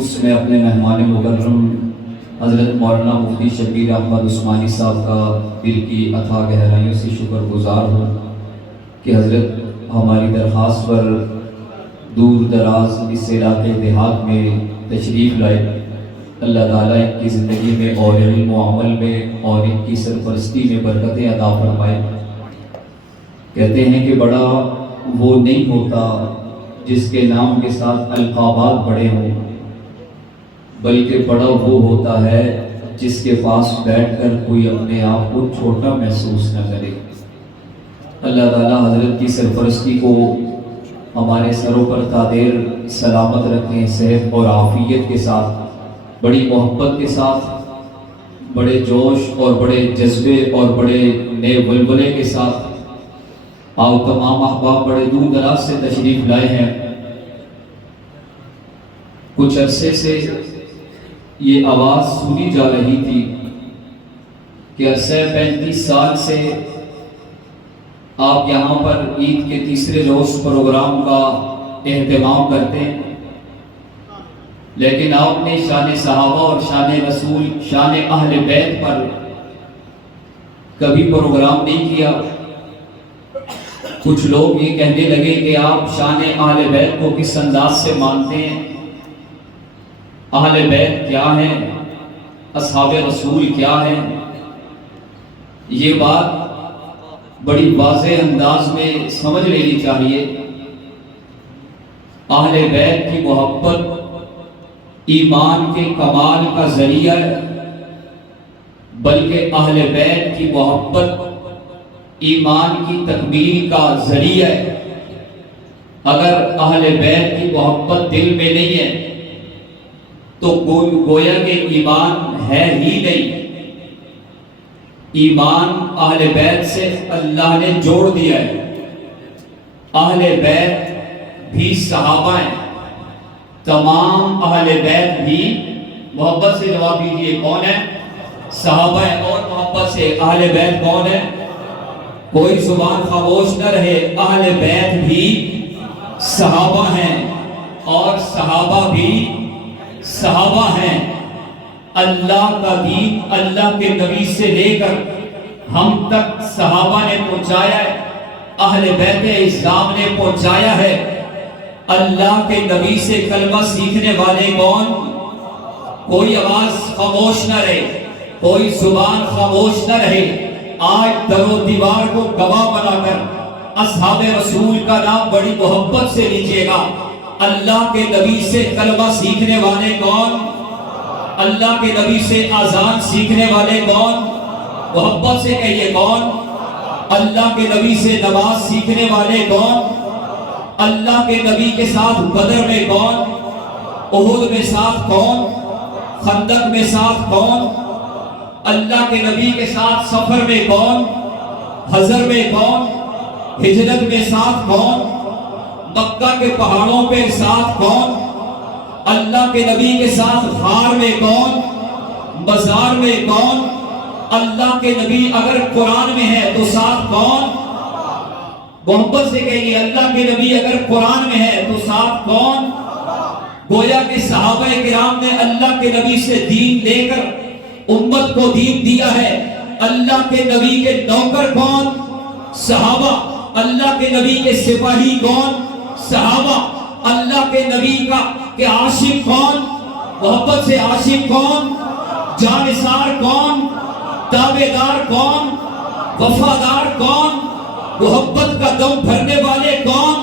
خصوص میں اپنے مہمان مکرم حضرت مولانا مفتی شبیر احمد عثمانی صاحب کا دل کی اتھا گہرائیوں سے شکر گزار ہوں کہ حضرت ہماری درخواست پر دور دراز اس علاقے دیہات میں تشریف لائے۔ اللہ تعالیٰ ان کی زندگی میں اور علم و عمل میں اور ان کی سرپرستی میں برکتیں عطا فرمائے۔ کہتے ہیں کہ بڑا وہ نہیں ہوتا جس کے نام کے ساتھ القابات بڑے ہوں، بلکہ بڑا وہ ہوتا ہے جس کے پاس بیٹھ کر کوئی اپنے آپ کو چھوٹا محسوس نہ کرے۔ اللہ تعالیٰ حضرت کی سرپرستی کو ہمارے سروں پر تادیر سلامت رکھیں، صحت اور عافیت کے ساتھ، بڑی محبت کے ساتھ، بڑے جوش اور بڑے جذبے اور بڑے نئے ولولے کے ساتھ آپ تمام احباب بڑے دور دراز سے تشریف لائے ہیں۔ کچھ عرصے سے یہ آواز سنی جا رہی تھی کہ عرصہ 35 سال سے آپ یہاں پر عید کے تیسرے روز پروگرام کا اہتمام کرتے ہیں، لیکن آپ نے شان صحابہ اور شان رسول، شان اہل بیت پر کبھی پروگرام نہیں کیا۔ کچھ لوگ یہ کہنے لگے کہ آپ شان اہل بیت کو کس انداز سے مانتے ہیں، اہل بیت کیا ہیں، اصحاب رسول کیا ہیں۔ یہ بات بڑی واضح انداز میں سمجھ لینی چاہیے۔ اہل بیت کی محبت ایمان کے کمال کا ذریعہ ہے، بلکہ اہل بیت کی محبت ایمان کی تکمیل کا ذریعہ ہے۔ اگر اہل بیت کی محبت دل میں نہیں ہے تو گویا کہ ایمان ہے ہی نہیں۔ ایمان اہل بیت سے اللہ نے جوڑ دیا ہے۔ اہل بیت بھی صحابہ ہیں، تمام اہل بیت بھی، محبت سے جواب دیجیے، کون ہے؟ صحابہ ہیں۔ اور محبت سے اہل بیت کون ہے؟ کوئی زبان خاموش نہ رہے، اہل بیت بھی صحابہ ہیں، اور صحابہ بھی صحابہ ہیں۔ اللہ کا دین اللہ کے نبی سے لے کر ہم تک صحابہ نے پہنچایا ہے، اہل بیت اسلام نے پہنچایا ہے۔ اللہ کے نبی سے کلمہ سیکھنے والے کون؟ کوئی آواز خاموش نہ رہے، کوئی زبان خاموش نہ رہے۔ آج در و دیوار کو گواہ بنا کر اصحاب رسول کا نام بڑی محبت سے لیجئے گا۔ اللہ کے نبی سے کلمہ سیکھنے والے کون؟ اللہ کے نبی سے اذان سیکھنے والے کون؟ محبت سے کہیے کون؟ اللہ کے نبی سے نماز سیکھنے والے کون؟ اللہ کے نبی کے ساتھ بدر میں کون؟ احد میں ساتھ کون؟ خندق میں ساتھ کون؟ اللہ کے نبی کے ساتھ سفر میں کون؟ حضر میں کون؟ ہجرت میں ساتھ کون؟ مکہ کے پہاڑوں پہ ساتھ کون؟ اللہ کے نبی کے ساتھ غار میں کون؟ بازار میں کون؟ اللہ کے نبی اگر قرآن میں ہے تو ساتھ کون؟ محبت سے کہیں گے، اللہ کے نبی اگر قرآن میں ہے تو ساتھ کون؟ گویا کہ صحابہ کرام نے اللہ کے نبی سے دین لے کر امت کو دین دیا ہے۔ اللہ کے نبی کے نوکر کون؟ صحابہ۔ اللہ کے نبی کے سپاہی کون؟ صحابہ۔ اللہ کے نبی کے عاشق کون؟ محبت سے عاشق کون؟ جانثار کون؟ تابعدار کون؟ وفادار کون؟ محبت کا دم بھرنے والے کون؟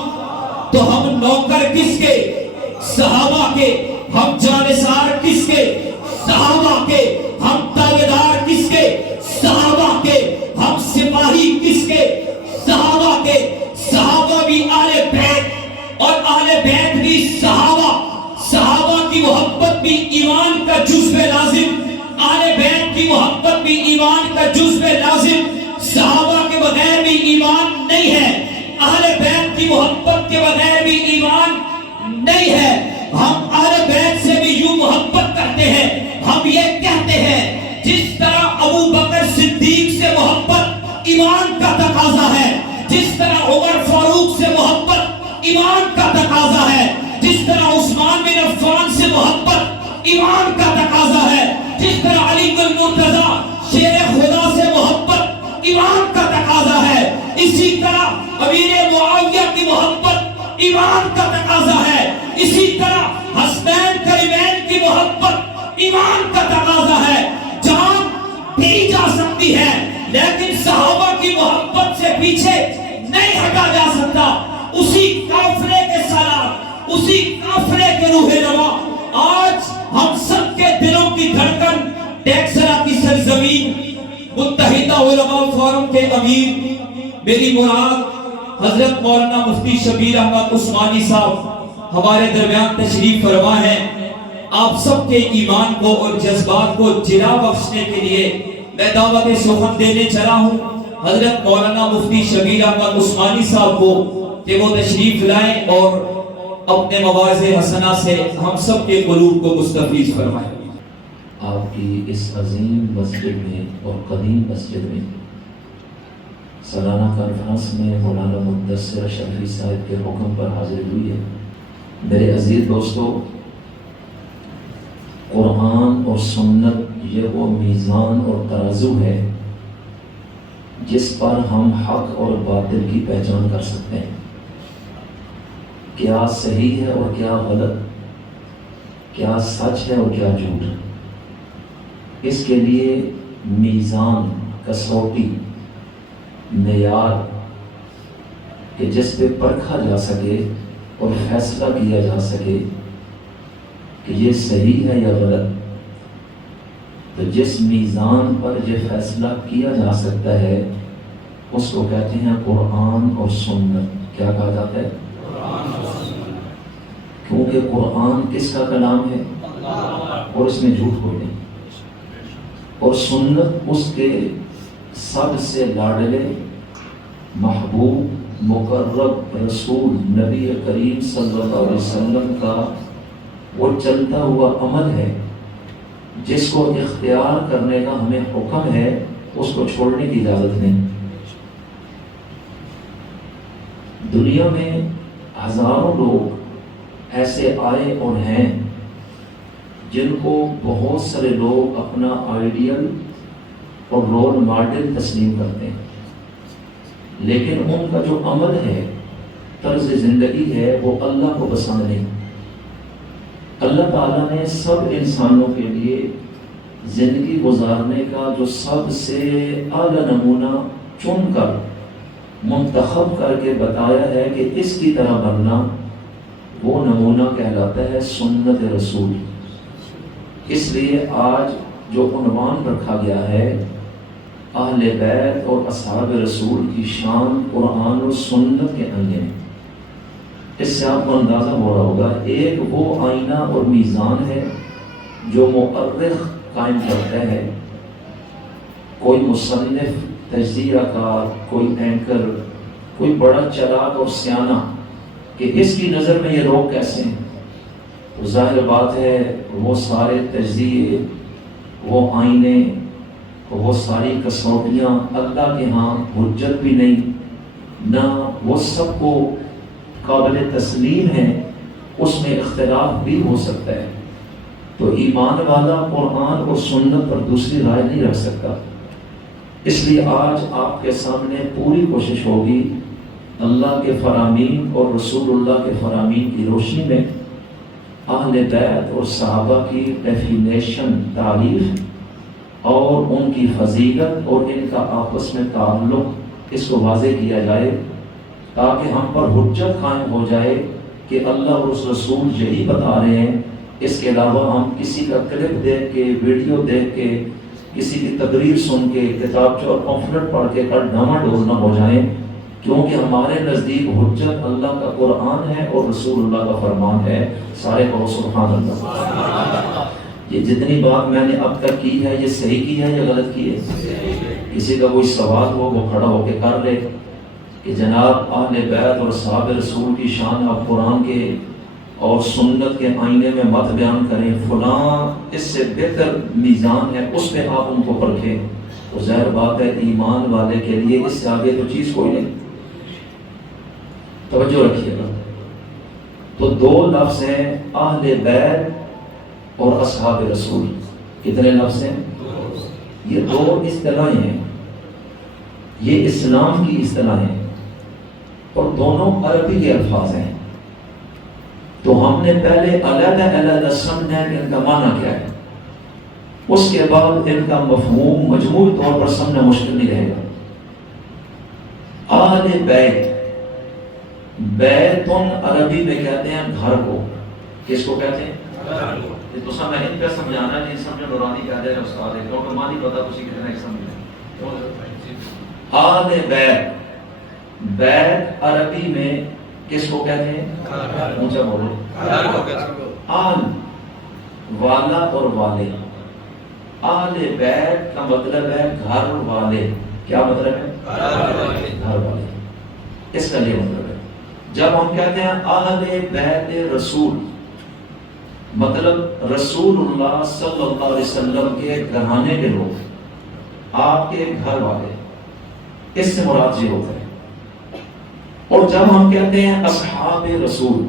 تو ہم نوکر کس کے؟ صحابہ کے۔ ہم جانثار کس کے؟ صحابہ کے۔ ہم تابعدار کس کے؟ صحابہ کے۔ ہم سپاہی کس کے؟ صحابہ کے۔ صحابہ بھی اہل بیت اور اہل بیت بھی صحابہ۔ صحابہ کی محبت بھی ایمان کا جزو لازم، اہل بیت کی محبت بھی ایمان کا جزو لازم۔ صحابہ کے بغیر بھی ایمان نہیں ہے، اہل بیت کی محبت کے بغیر بھی ایمان نہیں ہے۔ ہم اہل بیت سے بھی یوں محبت کرتے ہیں، ہم یہ کہتے ہیں جس طرح ابو بکر صدیق سے محبت ایمان کا تقاضا ہے، جس طرح عمر فاروق سے محبت ایمان کا تقاضا ہے، جس طرح عثمان بن عفان سے محبت ایمان کا تقاضا ہے. جس طرح علی بن مرتضیٰ شیر خدا سے محبت ایمان کا تقاضا ہے، اسی طرح امیر معاویہ کی محبت ایمان کا تقاضا ہے، اسی طرح حسنین کریمین کی محبت ایمان کا تقاضا ہے. جان دی جا سکتی ہے لیکن صحابہ کی محبت سے پیچھے نہیں ہٹا جا سکتا. اسی کافرے کے سالار، اسی کافرے کے روح رواں آج ہم سب کے دلوں کی دھڑکن ٹیکسلا کی سرزمین متحدہ علماء فورم کے امیر میری مراد حضرت مولانا مفتی شبیر احمد عثمانی صاحب ہمارے درمیان تشریف فرما ہیں. آپ سب کے ایمان کو اور جذبات کو جلا بخشنے کے لیے میں دعوت سخن دینے چلا ہوں حضرت مولانا مفتی شبیر احمد عثمانی صاحب کو کہ وہ تشریف لائیں اور اپنے مواعظ حسنہ سے ہم سب کے قلوب کو مستفیض فرمائیں. آپ کی اس عظیم مسجد میں اور قدیم مسجد میں سالانہ کانفرنس میں مولانا مدثر شفیع صاحب کے حکم پر حاضر ہوئی ہے. میرے عزیز دوستو، قرآن اور سنت یہ وہ میزان اور ترازو ہے جس پر ہم حق اور باطل کی پہچان کر سکتے ہیں. کیا صحیح ہے اور کیا غلط، کیا سچ ہے اور کیا جھوٹ. اس کے لیے میزان، کسوٹی، معیار کہ جس پہ پرکھا جا سکے اور فیصلہ کیا جا سکے کہ یہ صحیح ہے یا غلط. تو جس میزان پر یہ فیصلہ کیا جا سکتا ہے اس کو کہتے ہیں قرآن اور سنت. کیا کہا جاتا ہے؟ کیونکہ قرآن کس کا کلام ہے اور اس میں جھوٹ کوئی نہیں، اور سنت اس کے سب سے لاڈلے محبوب مقرب رسول نبی کریم صلی اللہ علیہ وسلم کا وہ چلتا ہوا عمل ہے جس کو اختیار کرنے کا ہمیں حکم ہے، اس کو چھوڑنے کی اجازت نہیں. دنیا میں ہزاروں لوگ ایسے آئے اور ہیں جن کو بہت سارے لوگ اپنا آئیڈیل اور رول ماڈل تسلیم کرتے ہیں، لیکن ان کا جو عمل ہے، طرز زندگی ہے، وہ اللہ کو پسند نہیں. اللہ تعالیٰ نے سب انسانوں کے لیے زندگی گزارنے کا جو سب سے اعلیٰ نمونہ چن کر منتخب کر کے بتایا ہے کہ اس کی طرح بننا، وہ نمونہ کہلاتا ہے سنت رسول. اس لیے آج جو عنوان رکھا گیا ہے اہل بیت اور اصحاب رسول کی شان قرآن اور سنت کے آئینے، اس سے آپ کو اندازہ ہو رہا ہوگا ایک وہ آئینہ اور میزان ہے جو مؤرخ قائم کرتا ہے، کوئی مصنف، تجزیہ کار، کوئی اینکر، کوئی بڑا چلاک اور سیانہ کہ اس کی نظر میں یہ لوگ کیسے ہیں. تو ظاہر بات ہے وہ سارے تجزیے، وہ آئینے، وہ ساری کسوٹیاں اللہ کے ہاں حجت بھی نہیں، نہ وہ سب کو قابل تسلیم ہے، اس میں اختلاف بھی ہو سکتا ہے. تو ایمان والا قرآن اور سنت پر دوسری رائے نہیں رکھ سکتا. اس لیے آج آپ کے سامنے پوری کوشش ہوگی اللہ کے فرامین اور رسول اللہ کے فرامین کی روشنی میں اہل بیت اور صحابہ کی ڈیفینیشن، تعریف اور ان کی فضیلت اور ان کا آپس میں تعلق، اس کو واضح کیا جائے تاکہ ہم پر حجت قائم ہو جائے کہ اللہ اور اس رسول یہی بتا رہے ہیں. اس کے علاوہ ہم کسی کا کلپ دیکھ کے، ویڈیو دیکھ کے، کسی کی تقریر سن کے، کتابچہ اور پمفلٹ پڑھ کے ڈاما ڈول نہ ہو جائیں، کیونکہ ہمارے نزدیک حجت اللہ کا قرآن ہے اور رسول اللہ کا فرمان ہے. سارے کہو سبحان اللہ. یہ جتنی بات میں نے اب تک کی ہے، یہ صحیح کی ہے یا غلط کی ہے؟ کسی کا کوئی سوال ہو وہ کھڑا ہو کے کر لے کہ جناب اہل بیت اور صحابہ رسول کی شان آپ قرآن کے اور سنت کے آئینے میں مت بیان کریں، فلاں اس سے بہتر میزان ہے، اس پہ آپ ان کو پرکھیں. تو ظاہر بات ہے ایمان والے کے لیے اس سے آگے تو چیز کوئی نہیں. توجہ رکھیے گا. تو دو لفظ ہیں اہل بیت اور اصحاب رسول، کتنے لفظ ہیں؟ یہ دو اصطلاحیں ہیں، یہ اسلام کی اصطلاحیں ہیں اور دونوں عربی کے الفاظ ہیں۔ تو ہم نے پہلے علیحدہ علیحدہ سمجھنا کہ ان کا معنی کیا ہے، اس کے بعد ان کا مفہوم مجموعی طور پر سمجھنا مشکل نہیں رہے گا۔ اہل بیت، بیتن عربی میں کہتے ہیں گھر کو، کس کو کہتے ہیں؟ یہ تو سب ان پہ سمجھانا نہیں سمجھے نورانی کہتے ہیں استاد ہے، کیونکہ معنی پتہ کسی کتنا ایک سمجھے۔ اہل بیت، بیت عربی میں کس کو کہتے ہیں؟ اونچا بولو۔ آل، والا اور والے۔ اہل بیت کا مطلب ہے گھر والے۔ کیا مطلب ہے؟ گھر والے، اس کا یہ مطلب ہے۔ جب ہم کہتے ہیں اہل بیت رسول، مطلب رسول اللہ صلی اللہ علیہ وسلم کے گھرانے کے لوگ، آپ کے گھر والے، اس سے مراد یہ ہوتا ہے۔ اور جب ہم کہتے ہیں اصحاب رسول،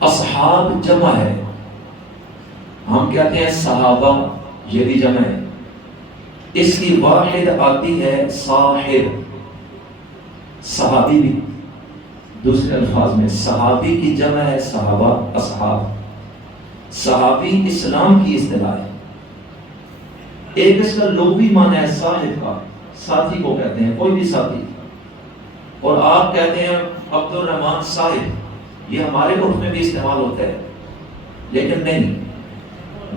اصحاب جمع ہے، ہم کہتے ہیں صحابہ، یہ بھی جمع ہے، اس کی واحد آتی ہے صاحب، صحابی بھی، دوسرے الفاظ میں صحابی کی جمع ہے صحابہ، اصحاب۔ صحابی اسلام کی اصطلاح ہے۔ ایک اس کا لغوی معنی ہے صاحب کا، ساتھی کو کہتے ہیں، کوئی بھی ساتھی۔ اور آپ کہتے ہیں عبد الرحمن صاحب، یہ ہمارے عرف میں بھی استعمال ہوتا ہے، لیکن نہیں،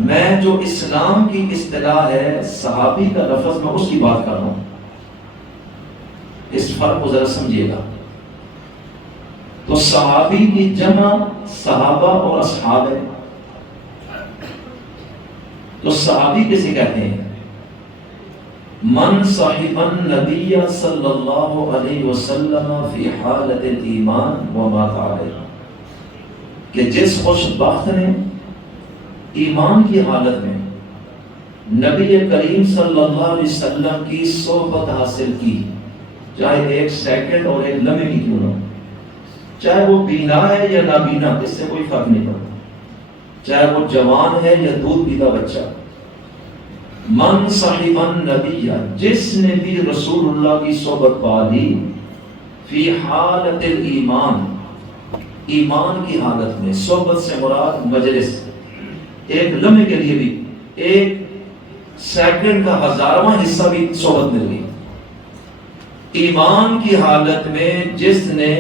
میں جو اسلام کی اصطلاح ہے صحابی کا لفظ، میں اس کی بات کر رہا ہوں۔ اس فرق کو ذرا سمجھیے گا۔ تو صحابی کی جمع صحابہ اور اصحاب ہے۔ تو صحابی کسے کہتے ہیں؟ من صاحب النبی صلی اللہ علیہ وسلم فی حالت الایمان ومات علیہ، کہ جس خوش بخت نے ایمان کی حالت میں نبی کریم صلی اللہ علیہ وسلم کی صحبت حاصل کی، چاہے ایک سیکنڈ اور ایک لمحے کی کیوں نہ، چاہے وہ بینا ہے یا نابینا، اس سے کوئی فرق نہیں پڑتا، چاہے وہ جوان ہے یا دودھ پیتا بچہ۔ من صاحب النبی، جس نے بھی رسول اللہ کی صحبت پا لی، فی حالت الایمان، ایمان کی حالت میں، صحبت سے مراد مجلس، ایک لمحے کے لیے بھی، ایک سیکنڈ کا ہزارواں حصہ بھی صحبت مل گئی، ایمان کی حالت میں جس نے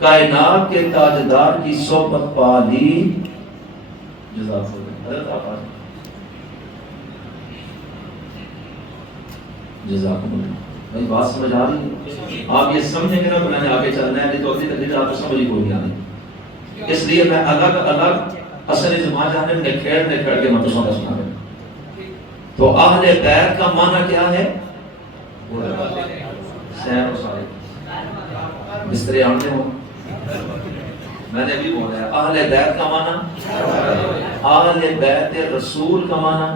کائنات کے تاجدار کی صحبت پا لی، جزاک اللہ، جزاکم اللہ۔ بھائی بات سمجھ آ رہی ہے؟ آپ یہ سمجھیں گے نا تو میں نے آگے چلنا ہے، نہیں تو اگلی تقریر آپ کو سمجھ ہی کوئی نہیں آنی۔ اس لیے میں الگ الگ اصل زمان جانے میں کھیڑ کے مدرسوں کا سنا دیں۔ تو اہل بیت کا معنی کیا ہے؟ سیر و سالک، بسترے آنکھیں ہوں، میں نے بھی بولا ہے۔ اہل بیت کا معنی، اہل بیت رسول کا معنی،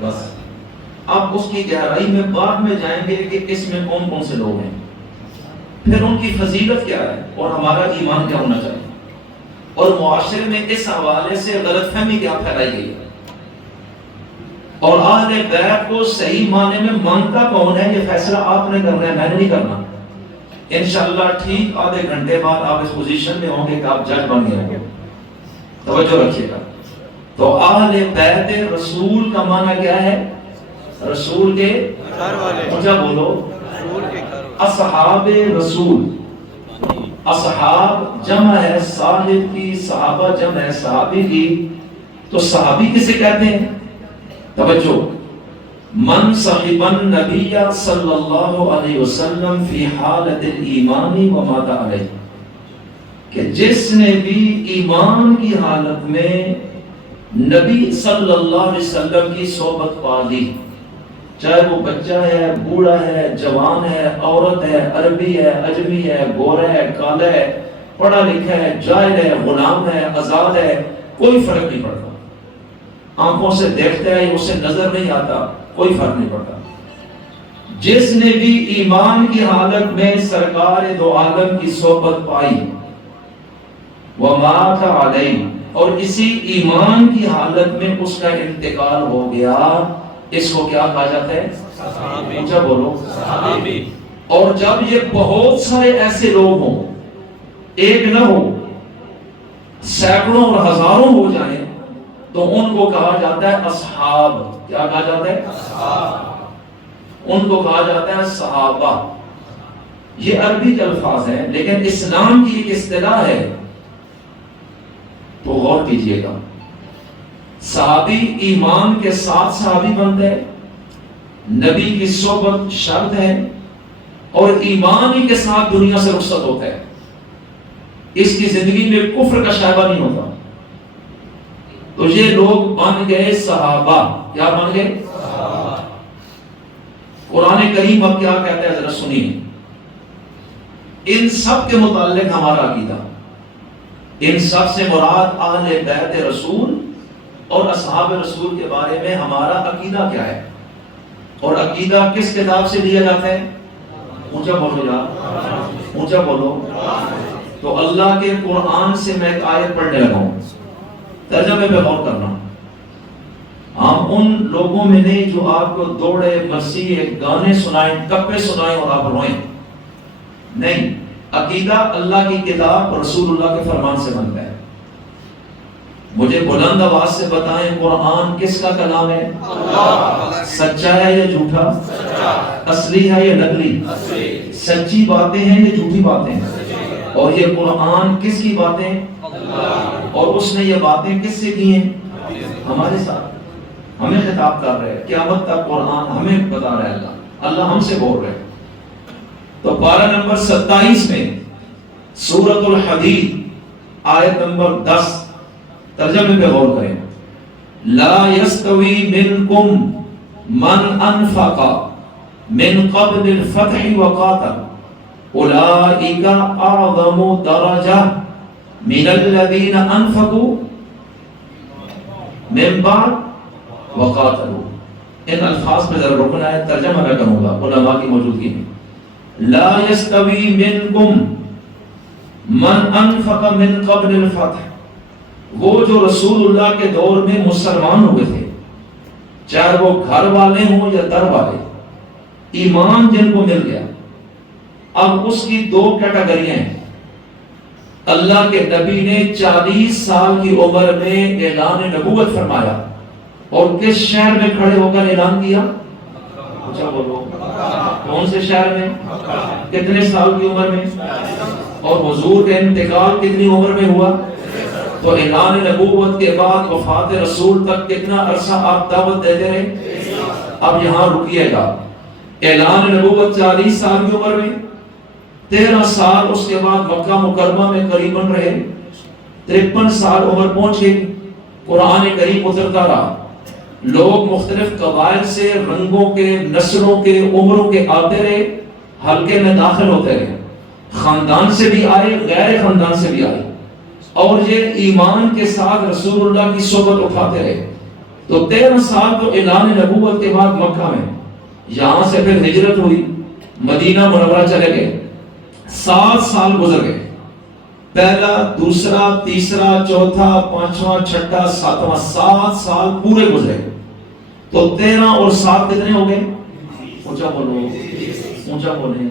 بس۔ اب اس کی گہرائی میں بعد میں جائیں گے کہ اس میں کون کون سے لوگ ہیں، پھر ان کی فضیلت کیا ہے اور ہمارا ایمان کیا ہونا چاہیے، اور معاشرے میں اس حوالے سے غلط فہمی کیا پھیلائی گئی ہے، اور اہل بیت کو صحیح معنی میں مانتا کون ہے، یہ فیصلہ آپ نے کرنا ہے، میں نے نہیں کرنا۔ انشاءاللہ ٹھیک آدھے گھنٹے بعد آپ اس پوزیشن میں ہوں گے کہ آپ جج بن گئے ہوں گے، توجہ رکھیے گا۔ تو اہل بیت رسول کا معنی کیا ہے؟ رسول کے گھر والے، اونچا بولو، اصحاب رسول، اصحاب جمع ہے صاحب کی، صحابہ جمع ہے صحابی کی۔ تو صحابی کسے کہتے ہیں؟ توجہ، من صاحب النبی صلی اللہ علیہ وسلم فی حالت الایمان ومات علیہ، کہ جس نے بھی ایمان کی حالت میں نبی صلی اللہ علیہ وسلم کی صحبت پا لی، چاہے وہ بچہ ہے، بوڑھا ہے، جوان ہے، عورت ہے، عربی ہے، عجمی ہے، گورا ہے، کالا ہے، پڑھا لکھا ہے، جاہل ہے، غلام ہے، آزاد ہے، کوئی فرق نہیں پڑتا، آنکھوں سے دیکھتا ہے اسے نظر نہیں آتا، کوئی فرق نہیں پڑتا۔ جس نے بھی ایمان کی حالت میں سرکار دو عالم کی صحبت پائی، ومات علیہ، اور اسی ایمان کی حالت میں اس کا انتقال ہو گیا، اس کو کیا کہا جاتا ہے؟ صحابی۔ اونچا بولو، صحابی۔ اور جب یہ بہت سارے ایسے لوگ ہوں، ایک نہ ہو، سینکڑوں اور ہزاروں ہو جائیں، تو ان کو کہا جاتا ہے اصحاب۔ کیا کہا جاتا ہے؟ اصحاب۔ ان کو کہا جاتا ہے صحابہ۔ یہ عربی کے الفاظ ہیں، لیکن اسلام کی ایک اصطلاح ہے، تو غور کیجئے گا۔ صحابی ایمان کے ساتھ صحابی بنتا ہے، نبی کی صحبت شرط ہے، اور ایمان ہی کے ساتھ دنیا سے رخصت ہوتا ہے۔ اس کی زندگی میں کفر کا شائبہ نہیں ہوتا۔ تو یہ لوگ بن گئے صحابہ۔ کیا بن گئے؟ صحابہ۔ قرآن کریم اب کیا کہتا ہے ذرا سنیے۔ ان سب کے متعلق ہمارا عقیدہ، ان سب سے مراد اہل بیت رسول اور اصحاب رسول کے بارے میں ہمارا عقیدہ کیا ہے، اور عقیدہ کس کتاب سے لیا جاتا ہے؟ اونچا بولو یار، اونچا بولو۔ تو اللہ کے قرآن سے میں ایک آیت پڑھنے لگا ہوں، ترجمے پہ غور کرنا۔ ہم ان لوگوں میں نہیں جو آپ کو دوڑے مسیح گانے سنائیں، کپے سنائیں اور آپ روئیں، نہیں۔ عقیدہ اللہ کی کتاب رسول اللہ کے فرمان سے بنتا ہے۔ مجھے بلند آواز سے بتائیں، قرآن کس کا کلام ہے؟ اللہ۔ سچا ہے یا جھوٹا؟ سچا۔ اصلی ہے یا نقلی؟ اصلی۔ سچی باتیں ہیں یا جھوٹی باتیں ہیں؟ اور یہ قرآن کس کی باتیں؟ اللہ۔ اور اس نے یہ باتیں کس سے کی ہیں؟ ہمارے ساتھ، ہمیں خطاب کر رہے ہیں۔ قیامت تک قرآن ہمیں بتا رہا ہے، اللہ ہم سے بول رہے ہیں۔ تو پارہ نمبر 27 میں سورۃ الحدید آیت نمبر 10 ترجمے پہ غور کریں۔ لا یستوی منکم من انفق من قبل الفتح وقاتل اولئک اعظم درجہ من الذین انفقوا من بعد وقاتلوا۔ ان الفاظ پہ ذرا رکنا ہے، ترجمہ میں کروں گا علماء کی موجودگی میں۔ لا یستوی منکم من انفق من قبل الفتح، وہ جو رسول اللہ کے دور میں مسلمان ہوئے تھے، چاہے وہ گھر والے ہوں یا در والے، ایمان جن کو مل گیا، اب اس کی دو کیٹیگریاں ہیں۔ اللہ کے نبی نے 40 سال کی عمر میں اعلان نبوت فرمایا، اور کس شہر میں کھڑے ہو کر اعلان کیا؟ اچھا بولو، کون سے شہر میں؟ کتنے سال کی عمر میں؟ اور حضور کا انتقال کتنی عمر میں ہوا؟ تو اعلان نبوت کے بعد وفات رسول تک کتنا عرصہ آپ دعوت دیتے رہے؟ اب یہاں رکیے گا۔ اعلان نبوت 40 سال کی عمر میں، 13 سال اس کے بعد مکہ مکرمہ میں قریباً رہے، 53 سال عمر پہنچ گئی، قرآن کریم اترتا رہا، لوگ مختلف قبائل سے، رنگوں کے، نسلوں کے، عمروں کے آتے رہے، حلقے میں داخل ہوتے رہے، خاندان سے بھی آئے، غیر خاندان سے بھی آئے، اور یہ ایمان کے ساتھ رسول اللہ کی صحبت اٹھاتے رہے۔ تو 13 سال تو اعلان نبوت کے بعد مکہ میں، یہاں سے پھر ہجرت ہوئی، مدینہ منورہ چلے گئے، 7 سال گزر گئے، پہلا، دوسرا، تیسرا، چوتھا، پانچواں، چھٹا، ساتواں، 7 سال پورے گزرے۔ تو 13 اور 7 کتنے ہو گئے؟ اونچا بولو، اونچا بولیں۔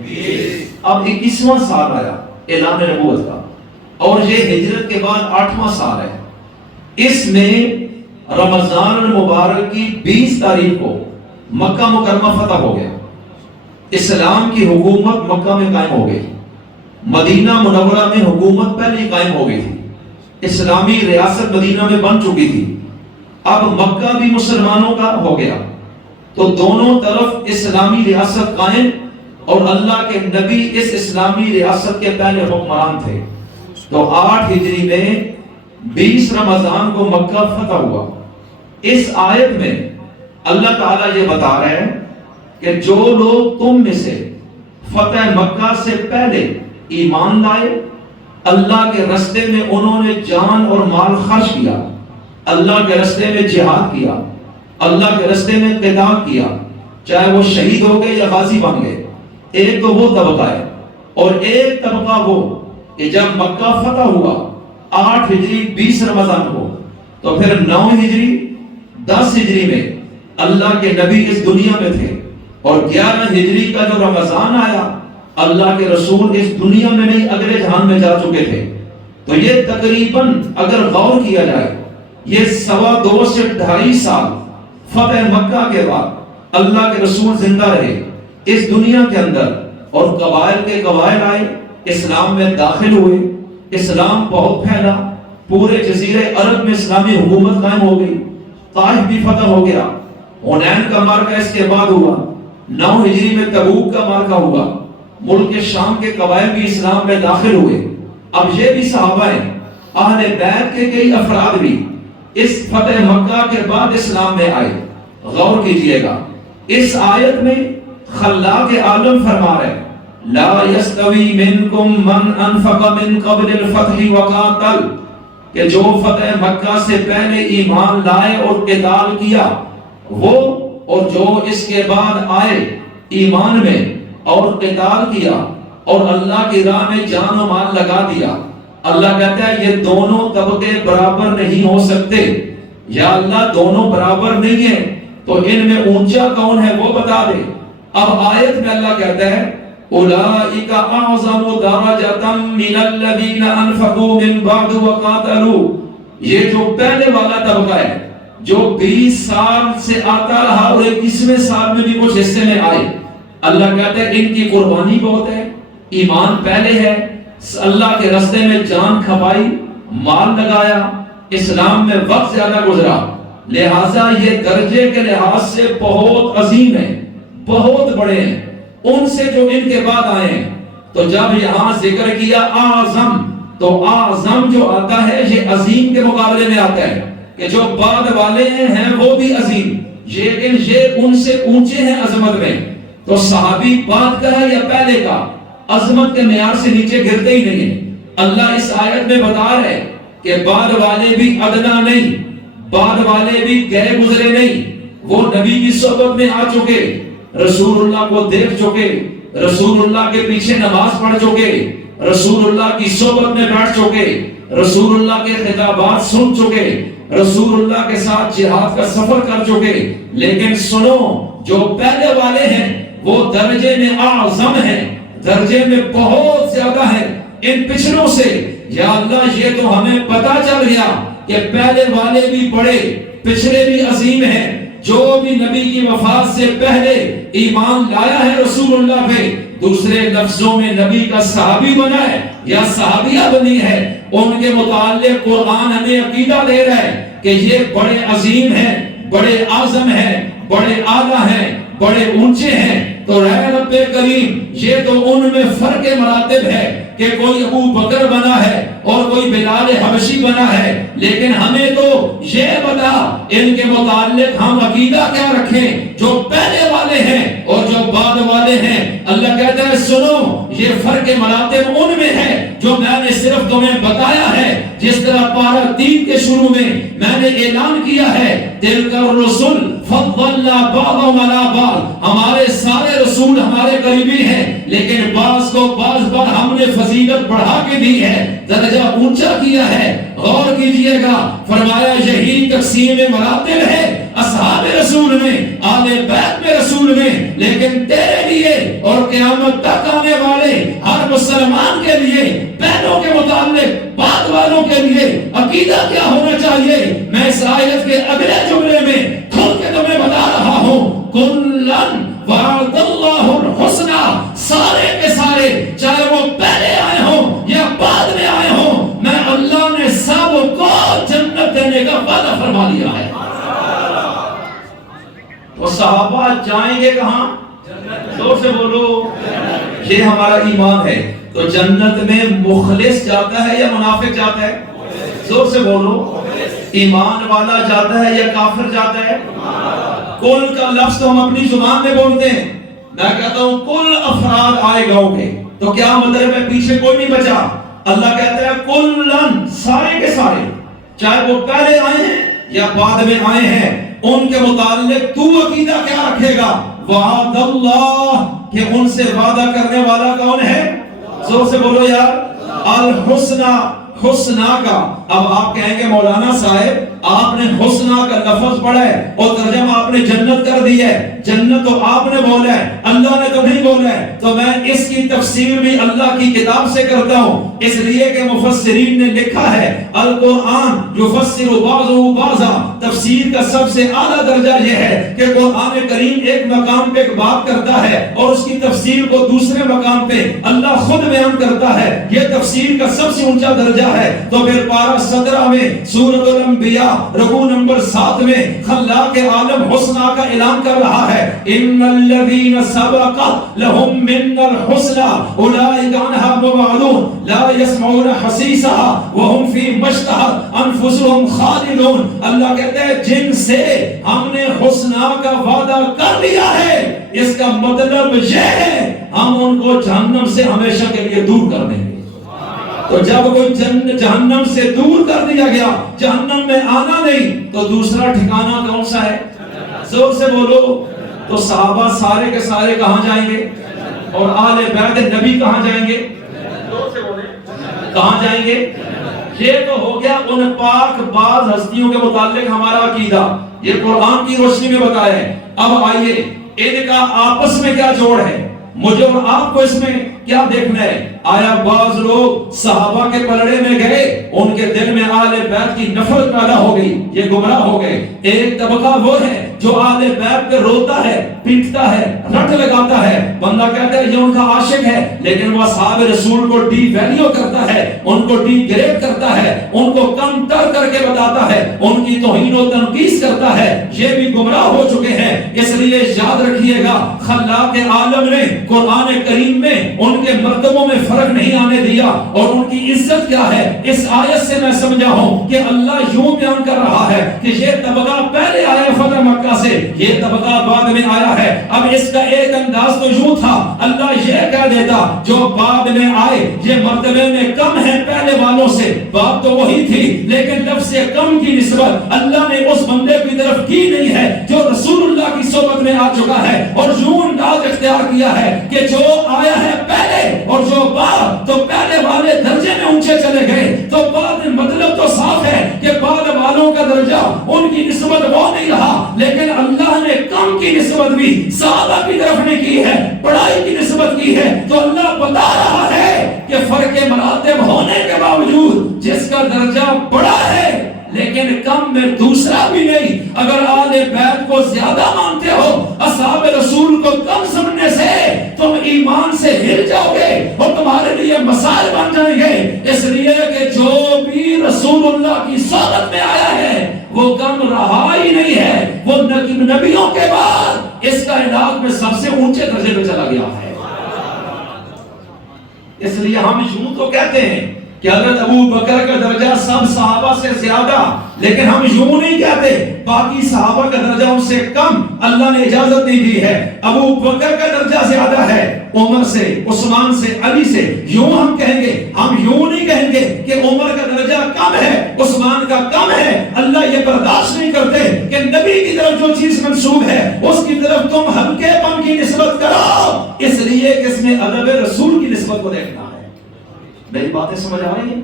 اب 21واں سال آیا اعلان نبوت کا، اور یہ ہجرت کے بعد 8واں سال ہے۔ اس میں رمضان المبارک کی 20 تاریخ کو مکہ مکرمہ فتح ہو گیا، اسلام کی حکومت مکہ میں قائم ہو گئی، مدینہ منورہ میں حکومت پہلے ہی قائم ہو گئی تھی، اسلامی ریاست مدینہ میں بن چکی تھی، اب مکہ بھی مسلمانوں کا ہو گیا، تو دونوں طرف اسلامی ریاست قائم، اور اللہ کے نبی اس اسلامی ریاست کے پہلے حکمران تھے۔ تو 8 ہجری میں 20 رمضان کو مکہ فتح ہوا۔ اس آیت میں اللہ تعالیٰ یہ بتا رہے ہیں کہ جو لوگ تم میں سے فتح مکہ سے پہلے ایمان لائے، اللہ کے رستے میں انہوں نے جان اور مال خرچ کیا، اللہ کے رستے میں جہاد کیا، اللہ کے رستے میں قتال کیا، چاہے وہ شہید ہو گئے یا غازی بن گئے، ایک تو وہ طبقہ ہے، اور ایک طبقہ وہ کہ جب مکہ فتح ہوا، 8 ہجری 20 رمضان کو، تو پھر 9 ہجری 10 ہجری میں اللہ کے نبی اس دنیا میں تھے، اور 11 ہجری کا جو رمضان آیا اللہ کے رسول اس دنیا میں نہیں اگلے جہان میں جا چکے تھے۔ تو یہ تقریباً اگر غور کیا جائے یہ 2.25 سے 2.5 سال فتح مکہ کے بعد اللہ کے رسول زندہ رہے اس دنیا کے اندر، اور قبائل کے قبائل آئے، اسلام میں داخل ہوئے، اسلام بہت پھیلا، پورے جزیرے عرب میں اسلامی حکومت قائم ہو گئی، طائف بھی فتح ہو گیا، حنین کا معرکہ اس کے بعد ہوا، 9 ہجری میں تبوک کا معرکہ ہوا، ملک شام کے قبائل بھی اسلام میں داخل ہوئے۔ اب یہ بھی صحابہ ہیں، اہل بیت کے کئی افراد بھی اس فتح مکہ کے بعد اسلام میں آئے۔ غور کیجئے گا اس آیت میں خلاق عالم فرما رہے لا یستوی منکم من انفق من قبل الفتح وقاتل، کہ جو فتح مکہ سے پہلے ایمان لائے اور قتال کیا وہ، اور جو اس کے بعد آئے ایمان میں اور قتال کیا اور اللہ کی راہ میں جان و مال لگا دیا۔ اللہ کہتا ہے یہ دونوں طبقے برابر نہیں ہو سکتے، یا اللہ دونوں برابر نہیں ہیں، تو ان میں اونچا کون ہے وہ بتا دے۔ اب آیت میں اللہ کہتا ہے اولئک اعظم درجۃ من الذین انفقوا من بعد وقاتلوا، یہ جو پہلے والا طبقہ ہے جو 20 سال سے آتا رہا اور 21ویں سال میں بھی کچھ حصے میں آئے، اللہ کہتا ہے ان کی قربانی بہت ہے، ایمان پہلے ہے، اللہ کے راستے میں جان کھپائی، مال لگایا، اسلام میں وقت زیادہ گزرا، لہٰذا یہ درجے کے لحاظ سے بہت عظیم ہے، بہت بڑے ہیں ان سے جو ان کے بعد آئے ہیں۔ تو جب یہاں ذکر کیا اعظم، تو اعظم جو آتا ہے یہ عظیم کے مقابلے میں آتا ہے، کہ جو بعد والے ہیں وہ بھی عظیم، لیکن یہ ان سے اونچے ہیں عظمت میں۔ تو صحابی بعد کا ہے یا پہلے کا، عظمت کے معیار سے نیچے گرتے ہی نہیں ہیں۔ اللہ اس آیت میں بتا رہے کہ بعد والے بھی ادنا نہیں، بعد والے بھی گئے گزرے نہیں، وہ نبی کی صحبت میں آ چکے، رسول اللہ کو دیکھ چکے، رسول اللہ کے پیچھے نماز پڑھ چکے، رسول اللہ کی صحبت میں بیٹھ چکے، رسول اللہ کے خطابات سن چکے، رسول اللہ کے ساتھ جہاد کا سفر کر چکے۔ لیکن سنو، جو پہلے والے ہیں وہ درجے میں اعظم ہیں، درجے میں بہت زیادہ ہیں ان پچھلوں سے۔ یا اللہ یہ تو ہمیں پتا چل گیا کہ پہلے والے بھی بڑے، پچھلے بھی عظیم ہیں۔ جو بھی نبی کی وفات سے پہلے ایمان لایا ہے رسول اللہ پہ، دوسرے لفظوں میں نبی کا صحابی بنا ہے یا صحابیہ بنی ہے، ان کے متعلق قرآن ہمیں عقیدہ دے رہا ہے کہ یہ بڑے عظیم ہیں، بڑے اعظم ہیں، بڑے اعلیٰ ہیں، بڑے اونچے ہیں۔ تو اے رب کریم، یہ تو ان میں فرق مراتب ہے کہ کوئی ابو بکر بنا ہے اور کوئی بلال حبشی بنا ہے، لیکن ہمیں تو یہ بتا ان کے متعلق ہم عقیدہ کیا رکھیں، جو پہلے والے ہیں اور جو بعد والے ہیں۔ اللہ کہتا ہے سنو، یہ فرق مراتب ان میں ہے جو میں نے صرف تمہیں بتایا ہے۔ جس طرح پارہ 3 کے شروع میں نے اعلان کیا ہے تلک الرسل فضلنا بعضهم علی بعض، ہمارے سارے رسول ہمارے قریبی ہیں، لیکن بعض کو بعض پر ہم نے فضیلت بڑھا کے دی ہے، درجہ اونچا کیا ہے۔ غور کیجئے گا، فرمایا یہی تقسیم مراتب ہے اصحاب رسول میں، آل بیت میں رسول میں، لیکن تیرے لیے اور قیامت تک آنے والے ہر مسلمان کے لیے پہلوں کے متعلق بعد والوں کے لیے عقیدہ کیا ہونا چاہیے، میں اس آیت کے اگلے جملے میں کھل کے تمہیں بتا رہا ہوں۔ کلن وعد اللہ الحسنى، سارے کے سارے چاہے وہ پہلے آئے ہوں یا بعد میں آئے ہوں، میں اللہ نے سب کو جنت دینے کا وعدہ فرما لیا ہے۔ تو صحابہ جائیں گے کہاں؟ زور سے بولو، یہ ہمارا ایمان ہے۔ تو جنت میں مخلص جاتا ہے یا منافق جاتا ہے؟ زور سے بولو، ایمان والا جاتا ہے یا کافر جاتا ہے؟ کل کا لفظ تو ہم اپنی زبان میں بولتے ہیں، میں کہتا ہوں کل افراد آئے گاؤں کے، تو کیا مطلب ہے پیچھے کوئی نہیں بچا؟ اللہ کہتا ہے کلن، سارے کے سارے، چاہے وہ پہلے آئے ہیں یا بعد میں آئے ہیں، ان کے متعلق تو عقیدہ کیا رکھے گا؟ وعد اللہ، کہ ان سے وعدہ کرنے والا کون ہے؟ زور سے بولو یار، الحسنہ، حسنا کا. اب آپ کہیں گے مولانا صاحب آپ نے حسنا کا لفظ پڑھا ہے اور ترجمہ آپ نے جنت کر دی ہے. جنت تو آپ نے بولا ہے, اللہ نے تو نہیں بولا ہے. تو میں اس کی تفسیر بھی اللہ کی کتاب سے کرتا ہوں, اس لیے کہ مفسرین نے لکھا ہے القرآن یفسر بعضہ بعضا. تفسیر کا سب سے اعلیٰ درجہ یہ ہے کہ قرآن کریم ایک مقام پہ ایک بات کرتا ہے اور اس کی تفسیر کو دوسرے مقام پہ اللہ خود بیان کرتا ہے. یہ تفسیر کا سب سے اونچا درجہ ہے. تو پھر پارہ 17 میں سورۃ الانبیاء رکوع نمبر 7 میں خلاق عالم حسنا کا اعلان کر رہا ہے, ان الذین سبقت لهم من الحسنى اولئک عنها مبعدون لا يسمعون حسیسها وهم فی ما اشتهت انفسهم خالدون. اللہ کہتے ہیں جن سے ہم نے حسنا کا وعدہ کر لیا ہے, اس کا مطلب یہ ہے ہم ان کو جہنم سے ہمیشہ کے لیے دور کر دیں گے. تو جب کوئی جہنم سے دور کر دیا گیا, جہنم میں آنا نہیں, تو دوسرا ٹھکانہ کون سا ہے؟ زور سے بولو. تو صحابہ سارے کے سارے کہاں جائیں گے اور آل بیت نبی کہاں جائیں گے؟ زور سے بولیں, کہاں جائیں گے؟ یہ تو ہو گیا ان پاک باز ہستیوں کے متعلق ہمارا عقیدہ, یہ قرآن کی روشنی میں بتایا ہے. اب آئیے ان کا آپس میں کیا جوڑ ہے, مجھے اور آپ کو اس میں کیا دیکھنا ہے؟ آیا بعض لوگ صحابہ کے پلڑے میں گئے, ان کے دل میں آل بیت کی نفرت پیدا ہو گئی, یہ گمراہ ہو گئے. ایک طبقہ وہ ہے جو آل بیت پہ روتا ہے, پیٹتا ہے, رٹ لگاتا ہے, بندہ کہتا ہے یہ ان کا عاشق ہے, لیکن وہ اصحاب رسول کو ڈی ویلیو کرتا ہے, ان کو ڈی گریڈ کرتا ہے, ان کو کم تر کر کے بتاتا ہے, ان کی توہین و تنقیص کرتا ہے. یہ بھی گمراہ ہو چکے ہیں. اس لیے یاد رکھیے گا خلاق عالم نے قرآن کریم میں ان کے مرتبوں میں فرق نہیں آنے دیا, اور ان کی عزت کیا ہے اس آیت سے میں سمجھا ہوں کہ اللہ یوں بیان کر رہا ہے کہ یہ طبقہ پہلے آیا فتح مکہ سے, یہ طبقہ بعد میں آیا ہے. اب اس کا ایک انداز تو یوں تھا, اللہ یہ کہہ دیتا جو بعد میں آئے یہ مرتبے میں کم ہے پہلے والوں سے, بات تو وہی تھی, لیکن لفظ کم کی نسبت اللہ نے اس بندے کی طرف کی نہیں ہے جو رسول اللہ کی صحبت میں آ چکا ہے, اور یوں انداز اختیار کیا ہے کہ جو آیا ہے پہلے اور جو بعد, تو پہلے والے درجے میں اونچے چلے گئے, تو بعد مطلب تو صاف ہے کہ بعد والوں کا درجہ ان کی نسبت وہ نہیں رہا, لیکن اللہ نے کم کی نسبت بھی صحابہ کی طرف نے کی ہے, پڑھائی کی نسبت کی ہے. تو اللہ بتا رہا ہے کہ فرق مراتب ہونے کے باوجود جس کا درجہ بڑا ہے لیکن کم میں دوسرا بھی نہیں. اگر آل بیت کو زیادہ مانتے ہو, اصحاب رسول کو کم سمجھنے سے تم ایمان سے ہل جاؤ گے اور تمہارے لیے مسائل بن جائیں گے. اس لیے کہ جو بھی رسول اللہ کی صحبت میں آیا ہے وہ کم رہا ہی نہیں ہے, وہ نبیوں کے بعد اس کا علاق میں سب سے اونچے درجے پہ چلا گیا ہے. اس لیے ہم یوں تو کہتے ہیں کہ حضرت ابو بکر کا درجہ سب صحابہ سے زیادہ, لیکن ہم یوں نہیں کہتے باقی صحابہ کا درجہ ان سے کم, اللہ نے اجازت نہیں دی ہے. ابو بکر کا درجہ زیادہ ہے عمر سے, عثمان سے, علی سے, یوں ہم کہیں گے. ہم یوں نہیں کہیں گے کہ عمر کا درجہ کم ہے, عثمان کا کم ہے. اللہ یہ برداشت نہیں کرتے کہ نبی کی طرف جو چیز منسوب ہے اس کی طرف تم ہلکے پن کی نسبت کرو, اس لیے کہ اس میں ادب رسول کی نسبت کو دیکھنا ہے. میری باتیں سمجھ آ رہی ہیں؟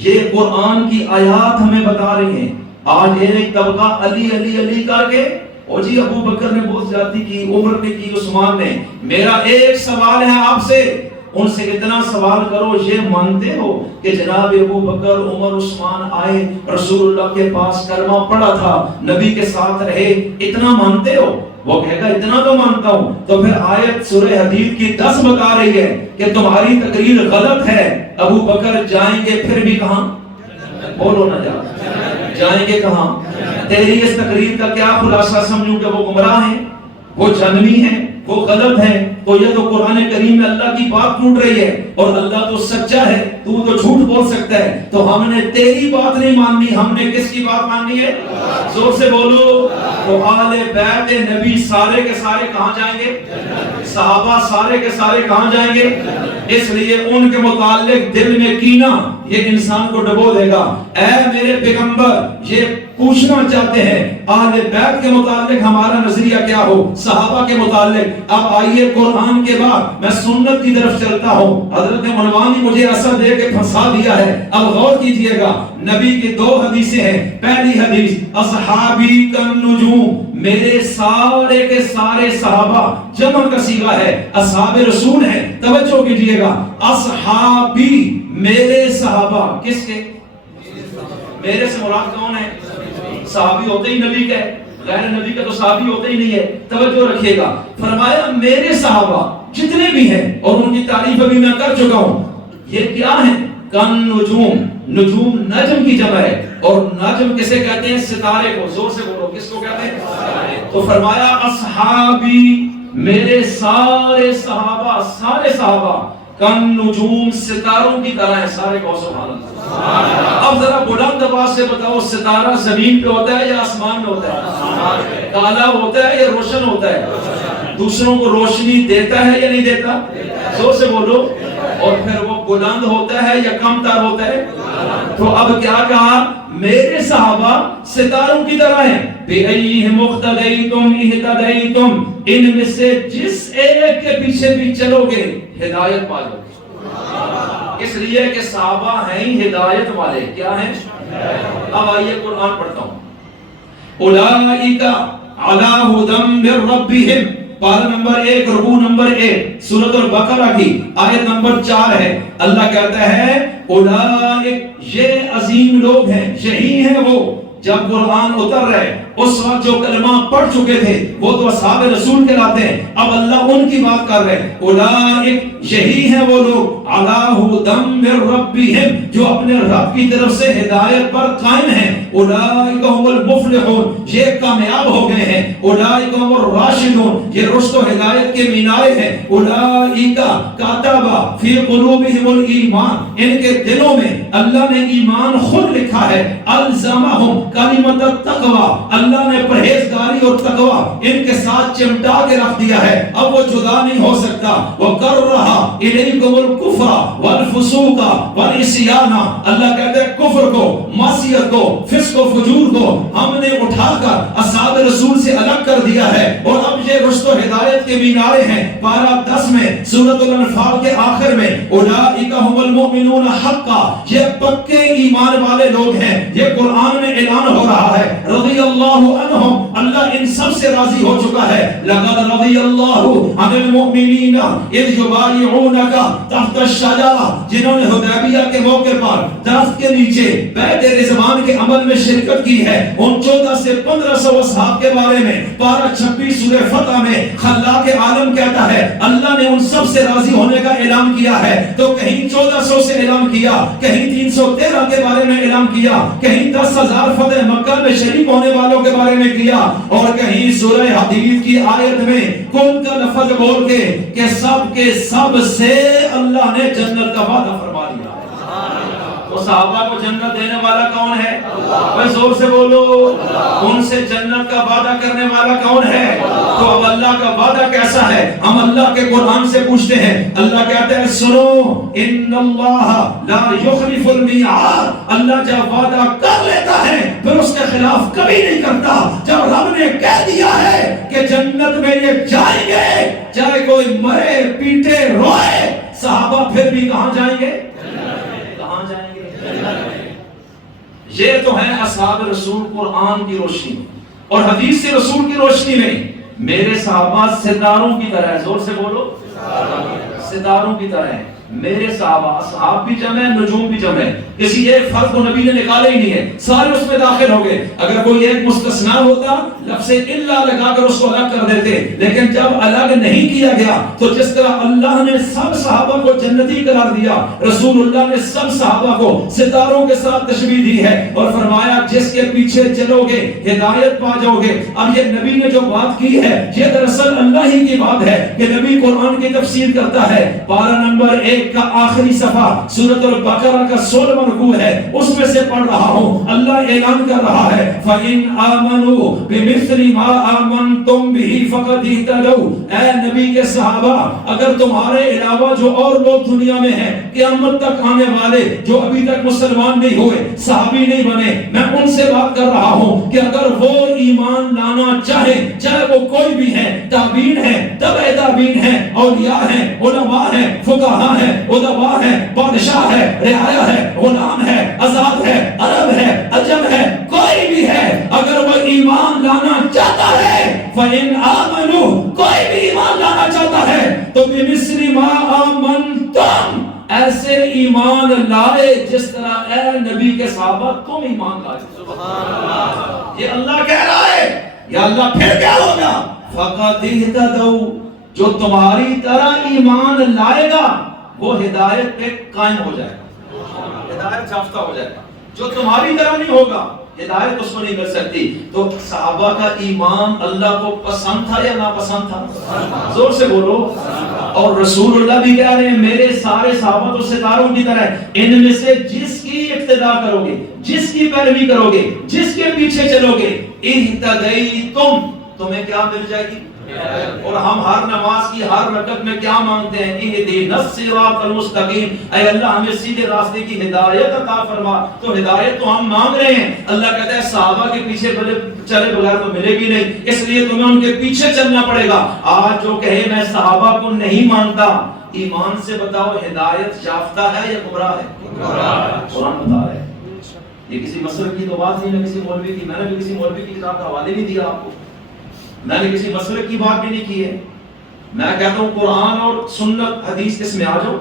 یہ قرآن کی آیات ہمیں بتا رہی ہیں. آج ایک طبقہ علی علی علی کر کے, او جی ابو بکر نے بہت زیادتی کی, عمر نے کی, عثمان نے. میرا ایک سوال ہے آپ سے, ان سے اتنا سوال کرو, یہ مانتے ہو کہ جناب ابو بکر, عمر, عثمان آئے, رسول اللہ کے پاس کلمہ پڑھا تھا, نبی کے ساتھ رہے, اتنا مانتے ہو؟ وہ کہے گا اتنا تو مانتا ہوں. تو پھر آیت سورہ حدید کی 10 بتا رہی ہے کہ تمہاری تقریر غلط ہے. ابو بکر جائیں گے پھر بھی کہاں؟ بولو نہ, جائیں گے کہاں؟ تیری اس تقریر کا کیا خلاصہ سمجھوں کہ وہ گمراہ ہیں, وہ جہنمی ہیں, وہ غلط ہے؟ تو یہ تو قرآن کریم میں اللہ کی بات ٹوٹ رہی ہے, اور اللہ تو سچا ہے, تو جھوٹ بول سکتا ہے. تو ہم نے تیری بات نہیں ماننی, ہم نے کس کی بات ماننی ہے؟ زور سے بولو. تو آل بیت نبی سارے کے سارے کہاں جائیں گے؟ صحابہ سارے کے سارے کہاں جائیں گے؟ اس لیے ان کے متعلق دل میں کینہ یہ انسان کو ڈبو دے گا. اے میرے پیغمبر, یہ پوچھنا چاہتے ہیں آل بیت کے متعلق ہمارا نظریہ کیا ہو, صحابہ کے متعلق. اب آئیے قرآن کے بعد میں سنت کی طرف چلتا ہوں. حضرت عنوانی مجھے ایسا دیکھ لے کے پھنسا دیا ہے. اب غور کیجئے گا, نبی کی 2 حدیثیں ہیں. پہلی حدیث اصحابی کالنجوم, میرے سارے کے سارے صحابہ, جمع کا صیغہ ہے, اصحاب رسول ہیں. توجہ کیجئے گا, اصحابی میرے صحابہ, کس کے؟ میرے سے مراد کون ہے؟ صحابی ہوتے ہی نبی کا ہے, غیر نبی کا تو صحابی ہوتا ہی نہیں ہے. توجہ رکھیے گا, فرمایا میرے صحابہ جتنے بھی ہیں, اور ان کی تعریف ابھی میں کر چکا ہوں, یہ کیا ہیں؟ کن نجوم, نجوم نجم کی جمع ہے, اور نجم کسے کہتے ہیں؟ ستارے کو. زور سے بولو, کس کو کہتے ہیں؟ تو فرمایا اصحابی میرے سارے صحابہ, سارے صحابہ کن نجوم ستاروں کی طرح ہیں. سارے کو سبحان اللہ. اب ذرا بلند آواز سے بتاؤ, ستارہ زمین پہ ہوتا ہے یا آسمان میں ہوتا ہے؟ کالا ہوتا ہے یا روشن ہوتا ہے؟ دوسروں کو روشنی دیتا ہے یا نہیں دیتا؟ زور سے بولو. اور پھر وہ بلند ہوتا ہے یا کم تر ہوتا ہے؟ تو اب کیا کہا؟ میرے صحابہ ستاروں کی طرح ہیں. بِأَيِّهِمْ اقْتَدَيْتُمْ اهْتَدَيْتُمْ, ان میں سے جس ایک کے پیچھے بھی چلو گے ہدایت پا لو گے. اس لیے کہ صحابہ ہیں ہی ہدایت والے. کیا ہیں؟ اب آئیے قرآن پڑھتا ہوں. اولئک علی ھدی من ربہم, پارہ نمبر 1, رکوع نمبر 1, سورۃ البقرہ کی آیت نمبر 4 ہے. اللہ کہتا ہے اولئک, یہ عظیم لوگ ہیں, یہی ہیں وہ. جب قرآن اتر رہے اس وقت جو کلمہ پڑھ چکے تھے وہ تو اصحاب رسول کہلاتے ہیں. اب اللہ ان کی بات کر رہے ہیں. اولئک, یہی ہیں وہ لوگ, علی ھدی من ربہم, جو اپنے رب کی طرف سے ہدایت پر قائم ہیں. اولئک هم المفلحون, یہ کامیاب ہو گئے ہیں. اولئک هم الراشدون, یہ رشد و ہدایت کے مینارے ہیں. اولئک کتب فی قلوبہم الایمان, ان کے دلوں میں اللہ نے ایمان خود لکھا ہے. الزمہم کلمۃ التقوی, اللہ نے پرہیزگاری اور تقوی ان کے ساتھ چمٹا کے رکھ دیا ہے. اب وہ جدا نہیں ہو سکتا. وَكَرَّهَ إِلَيْكُمُ الْكُفْرَ وَالْفُسُوقَ وَالْعِصْيَانَ, اللہ کہتے ہیں کفر کو, معصیت کو, فسق و فجور کو ہم نے اٹھا کر اصحاب رسول سے الگ کر دیا ہے. اور اب یہ رشد و ہدایت کے مینارے ہیں. پارہ 10 میں سورۃ الانفال کے آخر میں اولئک هم المؤمنون حقا, یہ پکے ایمان والے لوگ ہیں. یہ قرآن میں اعلان ہو رہا ہے. رضی اللہ عنہم, اللہ ان سب سے راضی ہو چکا ہے. لقد رضی اللہ عن المؤمنین اذ یبایعونک تحت الشجرہ, جنہوں نے حدیبیہ کے موقع پر درخت کے نیچے بیعت رضوان کے عمل میں شرکت کی ہے. ان 14 سے 1500 اصحاب کے بارے میں پارہ 26 سورہ فتح میں خلاق عالم کہتا ہے اللہ نے ان سب سے راضی ہونے کا اعلان کیا ہے. تو کہیں 1400 سے اعلان کیا, کہیں 313 کے بارے میں اعلان کیا, کہیں 10,000 فتح مکہ میں شریک ہونے والوں کے بارے میں کیا, اور کہیں سورہ حدید کی آیت میں کل کا لفظ بول کے کہ سب کے سب سے اللہ نے جنت کا وعدہ فرما دیا. تو صحابہ کو جنت دینے والا کون ہے؟ بھائی زور سے بولو. ان سے جنت کا وعدہ کرنے والا کون ہے؟ تو اب اللہ کا وعدہ کیسا ہے؟ ہم اللہ کے قرآن سے پوچھتے ہیں. اللہ کہتے ہیں سنو, ان اللہ لا یخلف المیعاد, اللہ جب وعدہ کر لیتا ہے پھر اس کے خلاف کبھی نہیں کرتا. جب رب نے کہہ دیا ہے کہ جنت میں یہ جائیں گے, چاہے کوئی مرے پیٹے روئے, صحابہ پھر بھی کہاں جائیں گے؟ کہاں جائیں گے؟ یہ تو ہے اصحاب رسول قرآن کی روشنی اور حدیث سے رسول کی روشنی میں. میرے صحابہ ستاروں کی طرح ہے. زور سے بولو, ستاروں کی طرح ہے. میرے صحابہ, اصحاب بھی جمع ہے, نجوم بھی جمع ہے. کسی ایک فرد کو نبی نے نکالا ہی نہیں ہے, سارے اس میں داخل ہو گئے. اگر کوئی ایک مستثنا ہوتا لفظ الا لگا کر اس کو الگ کر دیتے, لیکن جب الگ نہیں کیا گیا تو جس طرح اللہ نے سب صحابہ کو جنتی قرار دیا, رسول اللہ نے سب صحابہ کو ستاروں کے ساتھ تشبیہ دی ہے اور فرمایا جس کے پیچھے چلو گے ہدایت پا جاؤ گے. اب یہ نبی نے جو بات کی ہے یہ دراصل اللہ ہی کی بات ہے کہ نبی قرآن کی تفسیر کرتا ہے. پارہ نمبر 1 کا آخری صفحہ سورۃ البقرہ کا 16واں رکوع ہے, اس میں سے پڑھ رہا ہوں. اللہ اعلان کر رہا ہے فَإِنْ آمَنُوا بِمِثْلِ مَا آمَنْتُمْ بِهِ فَقَدْ اهْتَدَوْا, اے نبی کے صحابہ اگر تمہارے علاوہ جو اور لوگ دنیا میں ہیں قیامت تک آنے والے جو ابھی تک مسلمان نہیں ہوئے, صحابی نہیں بنے, میں ان سے بات کر رہا ہوں کہ اگر وہ ایمان لانا چاہیں, چاہے وہ کوئی بھی ہیں, تابعین ہیں, تبع تابعین ہیں, اولیاء ہیں, علماء ہیں, فقہاء ہیں, ادباء ہیں, بادشاہ بادشاہ ہے، رعایا ہے، غلام ہے، آزاد ہے، عرب ہے، عجم ہے، کوئی بھی ہے، اگر وہ ایمان لانا چاہتا ہے فَإِنْ آمَنُوا، کوئی بھی ایمان لانا چاہتا ہے تو بِمِثْلِ مَا آمَنْتُمْ، ایسے ایمان لائے جس طرح اے نبی کے صحابہ تم ایمان لائے. سبحان اللہ. یہ اللہ کہہ رہا ہے. یا اللہ پھر کیا ہوگا؟ فَقَدْ اهْتَدَوْا، جو تمہاری طرح ایمان لائے گا وہ ہدایت پہ قائم ہو جائے گا، ہدایت یافتہ ہو جائے گا. جو تمہاری طرح نہیں ہوگا ہدایت اس کو نہیں مل سکتی. تو صحابہ کا ایمان اللہ کو پسند تھا یا ناپسند تھا؟ زور سے بولو. اور رسول اللہ بھی کہہ رہے ہیں میرے سارے صحابہ تو ستاروں کی طرح ہیں، ان میں سے جس کی اقتداء کرو گے، جس کی پیروی کرو گے، جس کے پیچھے چلو گے، اہتدیتم، تمہیں کیا مل جائے گی. اور ہم ہر نماز کی ہر رکعت میں کیا مانگتے ہیں؟ اہدنا الصراط المستقیم، اے اللہ ہمیں سیدھے راستے کی ہدایت عطا فرما. تو ہدایت تو ہم مانگ رہے ہیں. اللہ کہتا ہے صحابہ کے پیچھے چلے بغیر تو ملے گی نہیں، اس لیے تمہیں ان کے پیچھے چلنا پڑے گا. آج جو کہے میں صحابہ کو نہیں مانتا، ایمان سے بتاؤ ہدایت یافتہ ہے یا گمراہ ہے؟ قرآن بتا رہے ہیں. یہ کسی مسلک کی تو بات نہیں ہے کسی مولوی کی. میں نے بھی کسی مولوی کی کتاب کا حوالے نہیں دیا آپ کو، میں نے کسی مسئلے کی بات بھی نہیں کی ہے. میں کہتا ہوں قرآن اور سنت حدیث اس معیار جو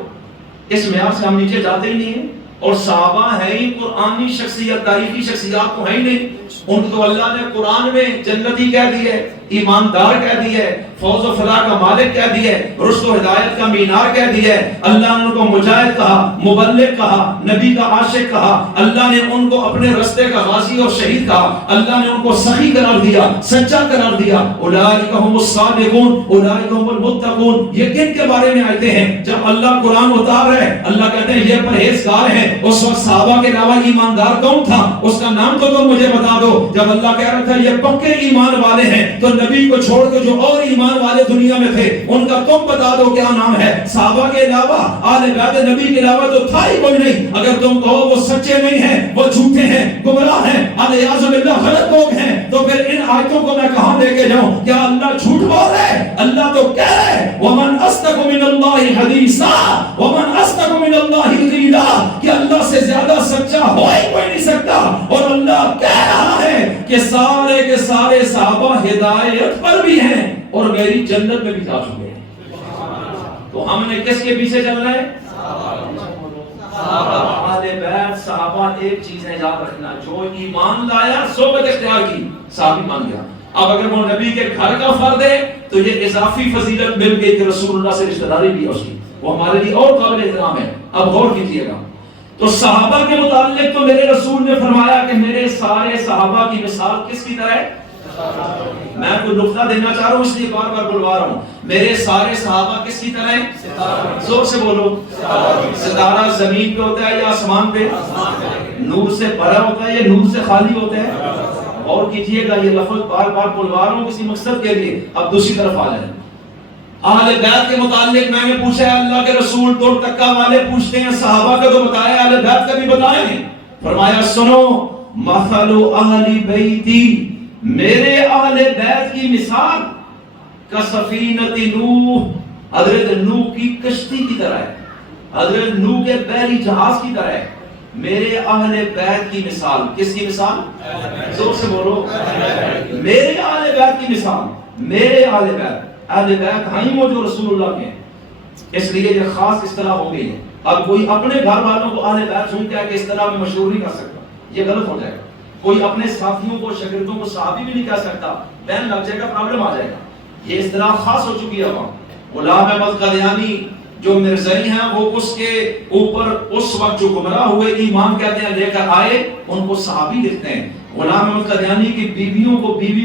اس معیار سے ہم نیچے جاتے ہی نہیں ہیں. اور صحابہ ہے ہی قرآنی شخصیت، تاریخی شخصیات تو ہے ہی نہیں. ان کو اللہ نے قرآن میں جنتی کہہ دی ہے، ایماندار کہہ دی ہے، فوز و فلاح کا مالک کہہ دی ہے، رشد و ہدایت کا مینار کہہ دی ہے. اللہ نے ان کو مجاہد کہا، مبلغ کہا، نبی کا عاشق کہا. اللہ نے ان کو اپنے رستے کا غازی اور شہید کہا. اللہ نے ان کو سخی قرار دیا، سچا قرار دیا. اولئک هم الصادقون اولئک هم المتقون. یہ کن کے بارے میں آتے ہیں؟ جب اللہ قرآن اتار رہے اللہ کہتے ہیں یہ پرہیزگار ہیں. اس وقت صحابہ کے علاوہ ایماندار کون تھا؟ اس کا نام تو تم مجھے بتا دو. جب اللہ کہہ رہا تھا یہ پکے ایمان والے ہیں تو نبی کو چھوڑ کے جو اور ایمان والے دنیا میں تھے ان کا تم بتا دو کیا نام ہے. صحابہ کے علاوہ، آل بیت نبی کے علاوہ تو تھا ہی کوئی نہیں. اگر تم کہو وہ سچے نہیں ہیں، وہ جھوٹے ہیں، گمراہ ہیں، الیاذ باللہ غلط لوگ ہیں، تو پھر ان آیتوں کو میں کہاں لے کے جاؤں؟ کیا اللہ جھوٹ بول رہا ہے؟ اللہ تو کہہ رہا ہے ومن اصدق من اللہ حدیثا ومن اصدق من اللہ قیلا، کہ اللہ سے زیادہ سچا ہو ہی کوئی نہیں سکتا. اور اللہ کہہ رہا ہے کہ سارے کے سارے صحابہ ہدایت پر بھی ہیں اور میری جنت میں بھی جا چکے ہیں. تو ہم نے کس کے پیچھے چلنا ہے؟ صحابہ. اہل بیت صحابہ. ایک چیز ہے یاد رکھنا، جو ایمان لایا صحبت اختیار کی صحابی مان گیا. اب اگر وہ نبی کے گھر کا فرد ہے تو یہ اضافی فضیلت مل گئی کہ رسول اللہ سے رشتہ داری بھی ہے اس کی، وہ ہمارے لیے اور قابل احترام ہے. اب غور کیجیے گا. تو صحابہ کے متعلق تو میرے رسول نے فرمایا کہ میرے سارے صحابہ کی مثال کس کی طرح ہے؟ میں کوئی نقطہ دینا چاہ رہا ہوں اس لیے بار بار بلوا رہا ہوں. میرے سارے صحابہ کس کی طرح ہیں؟ زور سے بولو. ستارہ زمین پہ ہوتا ہے یا آسمان پہ؟ نور سے بھرا ہوتا ہے یا نور سے خالی ہوتا ہے؟ اور کیجئے گا، یہ لفظ بار بار بلوا رہا ہوں کسی مقصد کے لیے. اب دوسری طرف آ جائیں. اہل بیت کے متعلق میں نے پوچھا ہے، اللہ کے رسول دو ٹکا والے پوچھتے ہیں، صحابہ کا تو بتایا، اہل بیت کا بھی بتایا ہے. فرمایا سنو، مثل اہل بیتی، میرے اہل بیت کی مثال کسفینۃ نوح، حضرت نوح کی کشتی کی طرح ہے، حضرت نوح کے بحری جہاز کی طرح ہے. میرے اہل بیت کی مثال کس کی مثال؟ زور سے بولو. میرے اہل بیت کی مثال، میرے اہل بیت، اہل بیت ہیں وہ جو رسول اللہ کے ہیں، اس لیے یہ خاص اصطلاح ہو گئی ہے. اب کوئی اپنے گھر والوں کو اہل بیت سنتا ہے کہ اصطلاح میں مشہور نہیں کر سکتا، یہ غلط ہو جائے گا. کوئی اپنے ساتھیوں کو، شاگردوں کو صحابی بھی نہیں کہہ سکتا، بین لگ جائے گا، پرابلم آ جائے گا. یہ اصطلاح خاص ہو چکی ہے. غلام احمد قادیانی جو مرزائی ہیں وہ اس کے اوپر اس وقت جو گمراہ ہوئے ایمان کہتے ہیں لے کر آئے ان کو صحابی لکھتے ہیں. غلام احمد قادیانی کی بیوی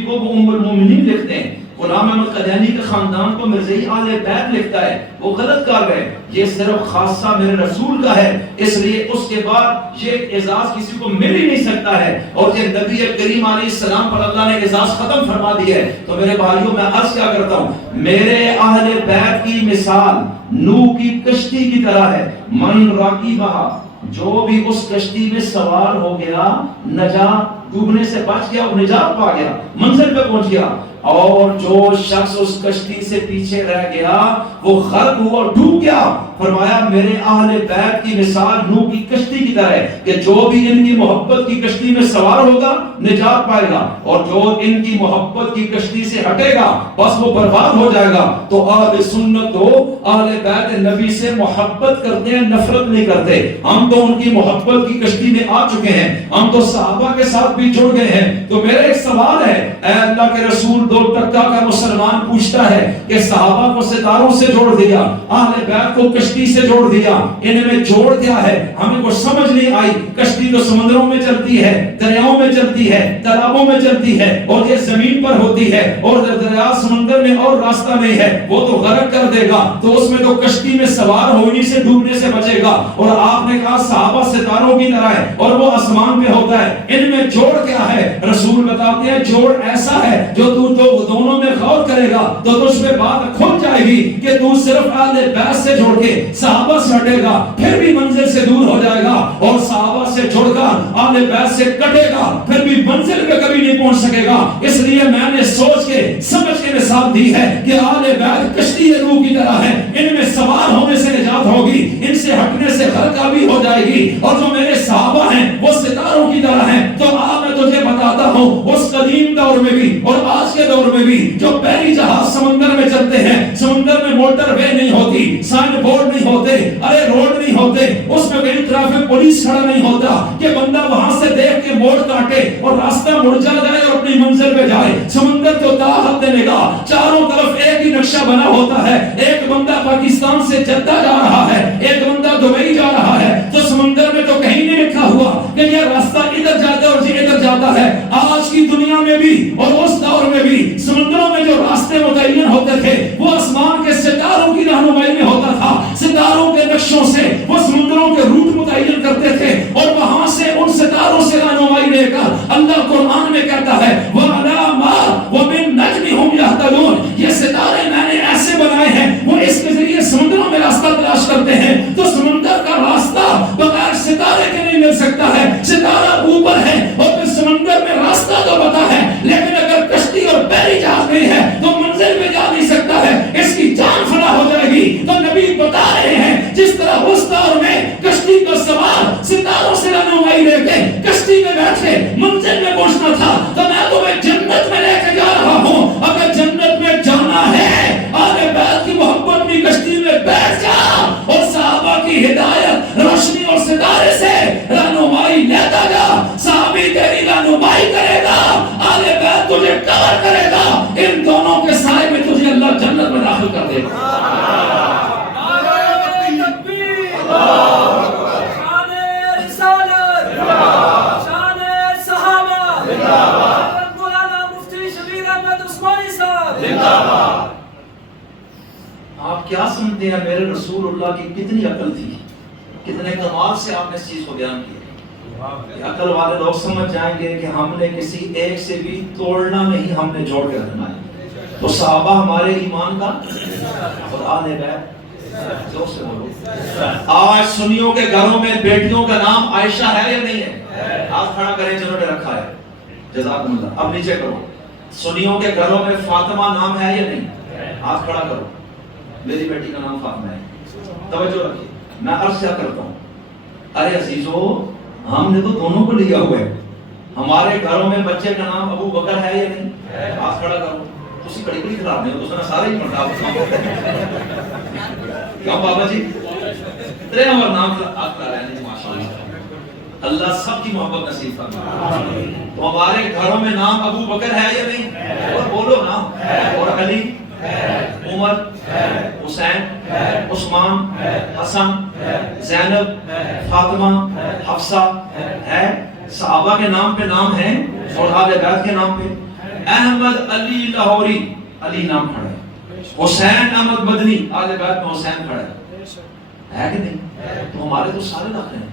کو وہ ام المومنین لکھتے ہیں. غلام احمد قادیانی کے خاندان کو مرزائی اہل بیت لکھتا ہے. وہ غلط کر گئے. یہ صرف خاصہ میرے رسول کا ہے، اس لیے اس کے بعد یہ اعزاز کسی کو مل ہی نہیں سکتا ہے. اور یہ نبی کریم علیہ السلام پر اللہ نے اعزاز ختم فرما دی ہے. تو میرے بھائیوں میں عرض کیا کرتا ہوں، میرے اہل بیت کی مثال نوح کی کشتی کی طرح ہے. من راکبہا، جو بھی اس کشتی میں سوار ہو گیا نجا ڈوبنے سے بچ گیا اور نجات پا گیا، منزل پہ پہنچ گیا. اور جو شخص اس کشتی سے پیچھے رہ گیا وہ غرق ہوا اور ڈوب گیا. فرمایا میرے اہل بیت کی مثال نوح کی کشتی کی طرح ہے کہ جو بھی ان کی محبت کی کشتی میں سوار ہوگا نجات پائے گا، اور جو ان کی محبت کی کشتی سے ہٹے گا بس وہ برباد ہو جائے گا. تو اہل سنت تو اہل بیت نبی سے محبت کرتے ہیں، نفرت نہیں کرتے. ہم تو ان کی محبت کی کشتی میں آ چکے ہیں، ہم تو صحابہ کے ساتھ بھی جڑ گئے ہیں. تو میرا ایک سوال ہے، اے اللہ کے رسول، 2% کا مسلمان پوچھتا ہے کہ صحابہ کو ستاروں سے جوڑ دیا، اہل بیت کو کشتی سے جوڑ دیا، ان میں جوڑ کیا ہے؟ ہمیں کو سمجھ نہیں آئی. کشتی تو سمندروں میں چلتی ہے، دریاؤں میں چلتی ہے، تالابوں میں چلتی ہے، اور یہ زمین پر ہوتی ہے، اور دریا سمندر میں اور راستہ نہیں ہے، وہ تو غرق کر دے گا. تو اس میں تو کشتی میں سوار ہونے سے ڈوبنے سے بچے گا. اور آپ نے کہا صحابہ ستاروں کی طرح ہے اور وہ آسمان پہ ہوتا ہے. ان میں جوڑ کیا ہے؟ رسول بتاتے ہیں جوڑ ایسا ہے جو تو دونوں میں غور کرے گا تو تجھ پہ بات کھل جائے گی کہ تو صرف اہل بیت سے جوڑ کے صحابہ سے ہٹے گا پھر بھی منزل سے دور ہو جائے گا، اور صحابہ سے جڑ کر اہل بیت سے کٹے گا پھر بھی منزل پہ کبھی نہیں پہنچ سکے گا. اس لیے میں نے سوچ کے سمجھ کے مثال دی ہے کہ اہل بیت کشتی روح کی طرح ہے، ان میں سوار ہونے سے نجات ہوگی، ان سے ہٹنے سے غرقابی ہو جائے گی. اور جو میرے صحابہ ہیں وہ ستاروں کی طرح ہیں. تو آپ میں تجھے بتاتا ہوں اس قدیم دور میں بھی اور آج کے دور میں بھی جو پہلی جہاز سمندر میں چلتے ہیں، سمندر میں موٹر وے نہیں ہوتی، سائن بورڈ نہیں ہوتے، ارے روڈ نہیں ہوتے، اس میں کہیں ٹریفک پولیس کھڑا نہیں ہوتا کہ بندہ وہاں سے دیکھ کے موڑ کاٹے اور راستہ مڑ جائے اور اپنی منزل پہ جائے. سمندر تو تاحت دینے گا، چاروں طرف ایک ہی نقشہ بنا ہوتا ہے. ایک بندہ پاکستان سے جدہ جا رہا ہے، ایک بندہ دبئی جا رہا ہے، تو سمندر میں تو کہیں نہیں لکھا ہوا کہ یہ راستہ ادھر جاتا ہے اور یہ ادھر جاتا ہے. آج کی دنیا میں بھی اور اس دور میں بھی سمندروں میں جو راستے متعین ہوتے تھے وہ آسمان کے ستاروں کی رہنمائی میں ہوتا تھا. ستاروں کے نقشوں سے وہ سمندروں کے روٹ متعین کرتے تھے اور وہاں سے ان ستاروں سے رہنمائی لے کر اللہ قرآن میں کہتا ہے وَعَلَامَاتٍ وَبِالنَّجْمِ هُمْ يَهْتَدُونَ. یہ ستارے میں نے ایسے بنائے ہیں وہ اس کے ذریعے سمندروں میں راستہ تلاش کرتے ہیں. تو سمندر کا راستہ بغیر ستارے کے نہیں مل سکتا ہے. ستارہ اوپر ہے اور پھر سمندر میں راستہ تو پتا ہے، لیکن اگر کشتی اور پہلی جہاز نہیں ہے تو منزل میں جا نہیں سکتا ہے، اس کی جان فنا ہو جائے گی. تو نبی بتا رہے ہیں جس طرح اس دور میں کشتی کا سوار ستاروں سے رہنمائی لے کے کشتی میں بیٹھ کے منزل میں پہنچنا تھا، تو میں تمہیں جنت میں لے کے جا رہا ہوں. اگر جنت میں جانا ہے اہل بیت کی محبت کی کشتی میں بیٹھ جا اور صحابہ کی ہدایت روشنی اور ستارے سے رہنمائی لیتا جا. صحابی تیری رہنمائی کرے گا، اہل بیت تجھے کور کرے گا، ان دونوں کے سائے میں تجھے اللہ جنت میں داخل کر دے گا. آپ کیا سمجھتے ہیں میرے رسول اللہ کی کتنی عقل تھی، کتنے کمال سے آپ نے اس چیز کو بیان کیا. عقل والے لوگ سمجھ جائیں گے کہ ہم نے کسی ایک سے بھی توڑنا نہیں، ہم نے جوڑ کے رکھنا ہے. تو صحابہ ہمارے ایمان کا اور اہل بیت جو سے بولو. آج سنیوں کے گھروں میں بیٹیوں کا نام عائشہ ہے یا نہیں ہے؟ ہاتھ کھڑا کریں جنہوں نے رکھا ہے، جزاکم اللہ. اب نیچے کرو. سنیوں کے گھروں میں فاطمہ نام ہے یا نہیں؟ ہاتھ کھڑا کرو. میری بیٹی کا نام فاطمہ ہے. توجہ رکھیے، میں عرض کیا کرتا ہوں. ارے عزیزو، ہم نے تو دونوں کو لیا ہوا ہے. ہمارے گھروں میں بچے کا نام ابو بکر ہے یا نہیں؟ ہاتھ کھڑا کرو. تسی کڑی کڑی خراب نہیں ہو، دوسرا سارے ہی پڑھا کیوں بابا جی تیرے ہمارا نام ہاتھ کھڑا رہے ہیں. ماشاءاللہ، اللہ سب کی محبت نصیب فرمائے. تو ہمارے گھروں میں نام ابو بکر ہے یا نہیں؟ اور بولو نا. اور علی، عمر، حسین، عثمان، حسن، زینب، فاطمہ، حفصہ ہے. صحابہ کے نام پہ نام ہے اور اہل بیت کے نام پہ. احمد علی لاہوری، علی نام کھڑا ہے. حسین احمد مدنی، اہل بیت میں حسین کھڑا ہے کہ نہیں؟ تو ہمارے تو سارے داخل ہیں.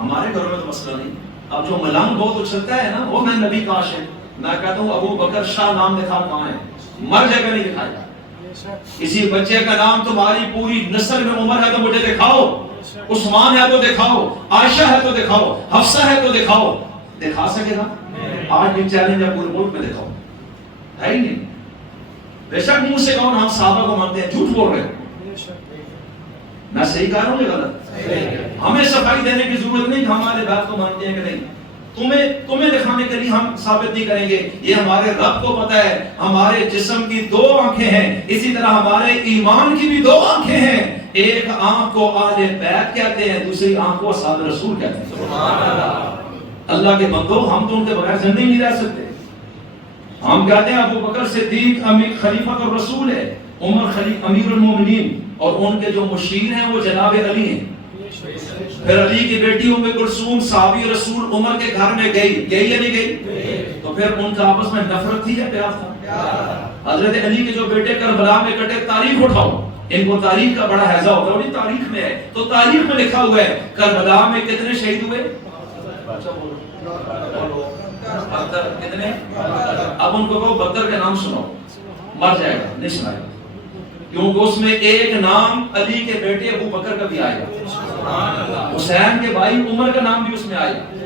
ہمارے گھروں میں تو مسئلہ نہیں. اب جو ملنگ بہت اچھلتا ہے نا، وہ میں نبی کا عاشق. میں کہتا ہوں ابو بکر شاہ نام لکھا کہاں ہے؟ مر جگہ نہیں دکھائے گا. کسی بچے کا نام تمہاری پوری نسل میں عمر ہے تو مجھے دکھاؤ. عثمان ہے تو دکھاؤ، عائشہ ہے تو دکھاؤ، حفصہ ہے تو دکھاؤ. دکھا سکے گا؟ آج بھی چیلنج ہے پورے ملک میں دکھاؤ، ہے ہی نہیں. بے شک منہ سے کہو ہم صحابہ کو مانتے ہیں، جھوٹ بول رہے ہیں. میں صحیح کہہ رہا ہوں یا غلط؟ ہمیں صفائی دینے کی ضرورت نہیں کہ ہمارے بات کو مانتے ہیں کہ نہیں. تمہیں دکھانے کے لیے ہم ثابت نہیں کریں گے. یہ ہمارے رب کو پتہ ہے ہمارے جسم کی 2 آنکھیں ہیں، اسی طرح ہمارے ایمان کی بھی 2 آنکھیں ہیں. ایک آنکھ کو اہل بیت کہتے ہیں، دوسری آنکھ کو اصحاب رسول کہتے ہیں. سبحان اللہ. اللہ کے بندو، ہم تو ان کے بغیر زندہ نہیں رہ سکتے. ہم کہتے ہیں ابو بکر صدیق خلیفۃ الرسول ہے، عمر امیر المومنین، اور ان کے جو مشیر ہیں وہ جناب علی ہیں. پھر علی کی بیٹی ام کلثوم صحابی رسول عمر کے گھر میں گئی یا نہیں گئی؟ تو پھر ان کا آپس میں نفرت تھی یا پیار تھا؟ حضرت علی کے جو بیٹے کربلا میں کٹے، تاریخ اٹھاؤ، ان کو تاریخ کا بڑا حیضہ ہوتا ہے. انہیں تاریخ میں ہے، تو تاریخ میں لکھا ہوا ہے کربلا میں کتنے شہید ہوئے؟ کتنے؟ اب ان کو کہو 72 کے نام سناؤ، مر جائے گا، نہیں سنائے گا، کیونکہ اس میں ایک نام علی کے بیٹے ابو بکر کا بھی آئے گا، حسین کے بھائی عمر کا نام بھی اس میں آئے گا.